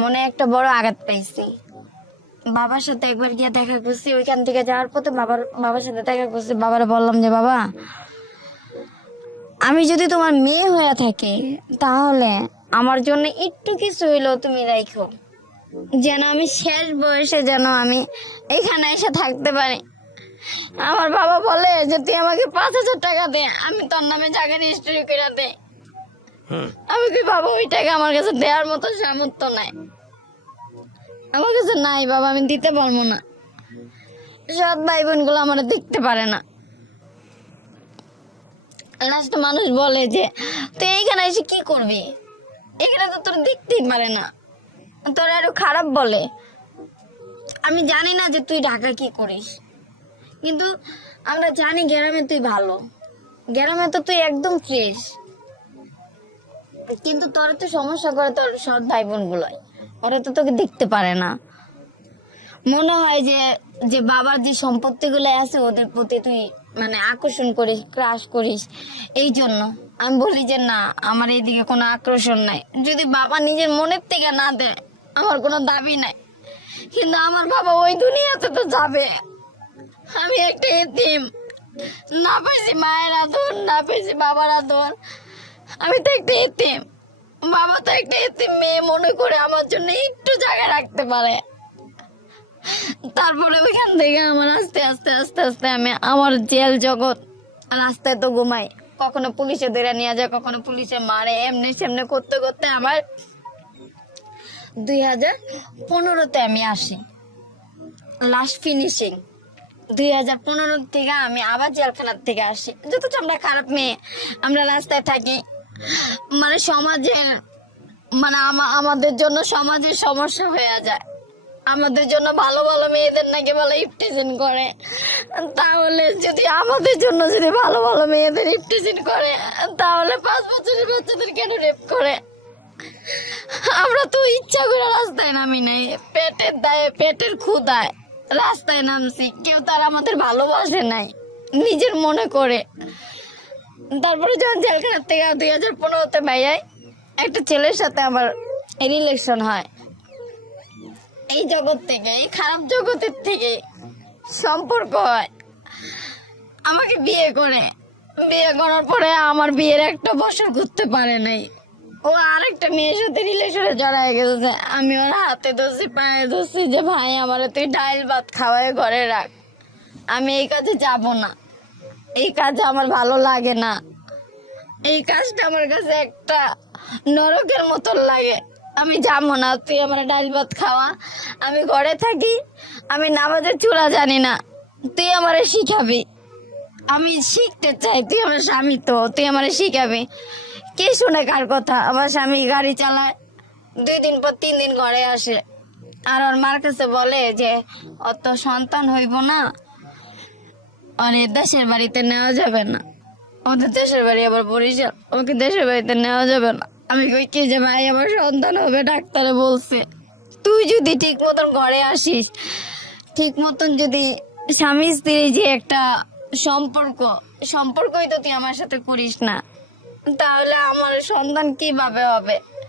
মনে একটা বড় আঘাত পাইছি। বাবার সাথে একবার গিয়ে দেখা করছি, ওইখান থেকে যাওয়ার পথে বাবার সাথে দেখা করছি। বাবারে বললাম যে বাবা, আমি যদি তোমার মেয়ে হয়ে থাকি তাহলে আমার জন্য একটু কিছু হইলেও তুমি রাখো, যেন আমি শেষ বয়সে যেন আমি এখানে এসে থাকতে পারি। আমার বাবা বলে যে তুই আমাকে 5,000 টাকা দে, আমি তোর নামে জায়গা রেজিস্ট্রি করে দে। আমি কি বাবা, ওই টাকা আমার কাছে দেওয়ার মতো সামর্থ্য নাই, আমার কাছে নাই বাবা, আমি দিতে পারবো না। সৎ ভাই বোন গুলো আমার দেখতে পারে না। লাস্ট মানুষ বলে যে তুই এইখানে এসে কি করবি, এখানে তো তোর দেখতেই পারে না, তোর আরো খারাপ বলে। আমি জানি না যে তুই ঢাকা কি করিস, কিন্তু আমরা জানি গ্রামে তুই ভালো, গ্রামে তো তুই একদম ফ্রেশ, কিন্তু তোর তো সমস্যা করে তোর সৎ ভাই বোন গুলোই, ওরা তো তোকে দেখতে পারে না। মনে হয় যে যে বাবার যে সম্পত্তি গুলো আছে ওদের প্রতি তুই মানে আকর্ষণ করিস, ক্রাশ করিস, এই জন্য আমি বলি যে না, আমার এইদিকে কোনো আকর্ষণ নাই। যদি বাবা নিজের মনের থেকে না দেয় আমার কোনো দাবি নাই, কিন্তু আমার বাবা ওই দুনিয়াতে তো যাবে। আমি একটা এতিম, না পেয়েছি মায়ের আদর, না পেয়েছি বাবার আদর, আমি তো একটা এতিম। বাবা তো একটা এতিম মেয়ে মনে করে আমার জন্য একটু জায়গা রাখতে পারে। তারপরে ওইখান থেকে আমার আস্তে আস্তে আস্তে আস্তে আমি আমার জেল জগৎ, রাস্তায় তো ঘুমাই, কখনো পুলিশে ধরে নিয়ে যায়, কখনো পুলিশে মারে, এমনি সেমনি করতে করতে আমার 2015-তে আমি আসি লাস্ট ফিনিশিং। 2015 থেকে আমি আবার জেলখানার থেকে আসি। যথেষ্ট আমরা খারাপ মেয়ে, আমরা রাস্তায় থাকি, মানে সমাজের মানে আমাদের জন্য সমাজের সমস্যা হয়ে যায়। আমাদের জন্য ভালো ভালো মেয়েদের নাকি বলে ইফটিজিং করে, তাহলে যদি আমাদের জন্য যদি ভালো ভালো মেয়েদের ইফটিজিং করে, তাহলে 5 বছরের বাচ্চাদের কেন রেপ করে? আমরা তো ইচ্ছা করে রাস্তায় নামি নাই, পেটের দায়ে পেটের ক্ষুধায় রাস্তায় নামছি, কেউ তার আমাদের ভালোবাসে নাই, নিজের মনে করে। তারপরে যখন জেলখানার থেকে 2015-তে ভাইয়াই একটা ছেলের সাথে আমার রিলেশন হয়, এই জগৎ থেকে, এই খারাপ জগতের থেকে সম্পর্ক হয়। আমাকে বিয়ে করার পরে আমার বিয়ের একটা বছর ঘুরতে পারে নাই, ও আরেকটা মেয়ের সাথে রিলেশনে জড়ায় গেছে। আমি ওর হাতে ধরছি, পায়ে ধরছি যে ভাই আমার তুই ডাইল ভাত খাওয়ায় ঘরে রাখ, আমি এই কাজে যাব না, এই কাজ আমার ভালো লাগে না, এই কাজটা আমার কাছে একটা নরকের মতন লাগে, আমি যাবো না, তুই আমার ডাল ভাত খাওয়া, আমি ঘরে থাকি, আমি নামাজের চূড়া জানি না, তুই আমারে শিখাবি, আমি শিখতে চাই, তুই আমার স্বামী তো, তুই আমারে শিখাবি। কে শুনে কার কথা? আমার স্বামী গাড়ি চালায়, 2 দিন পর 3 দিন ঘরে আসে, আর ওর মার কাছে বলে যে অত সন্তান হইব না, আর দেশের বাড়িতে নেওয়া যাবে না, ওদের দেশের বাড়ি আবার বরিশাল, ওকে দেশের বাড়িতে নেওয়া যাবে না। আমি কই কি যে ভাই আমার সন্তান হবে, ডাক্তারে বলছে তুই যদি ঠিক মতন ঘরে আসিস, ঠিক মতন যদি স্বামী স্ত্রী যে একটা সম্পর্কই তো তুই আমার সাথে করিস না, তাহলে আমার সন্তান কিভাবে হবে?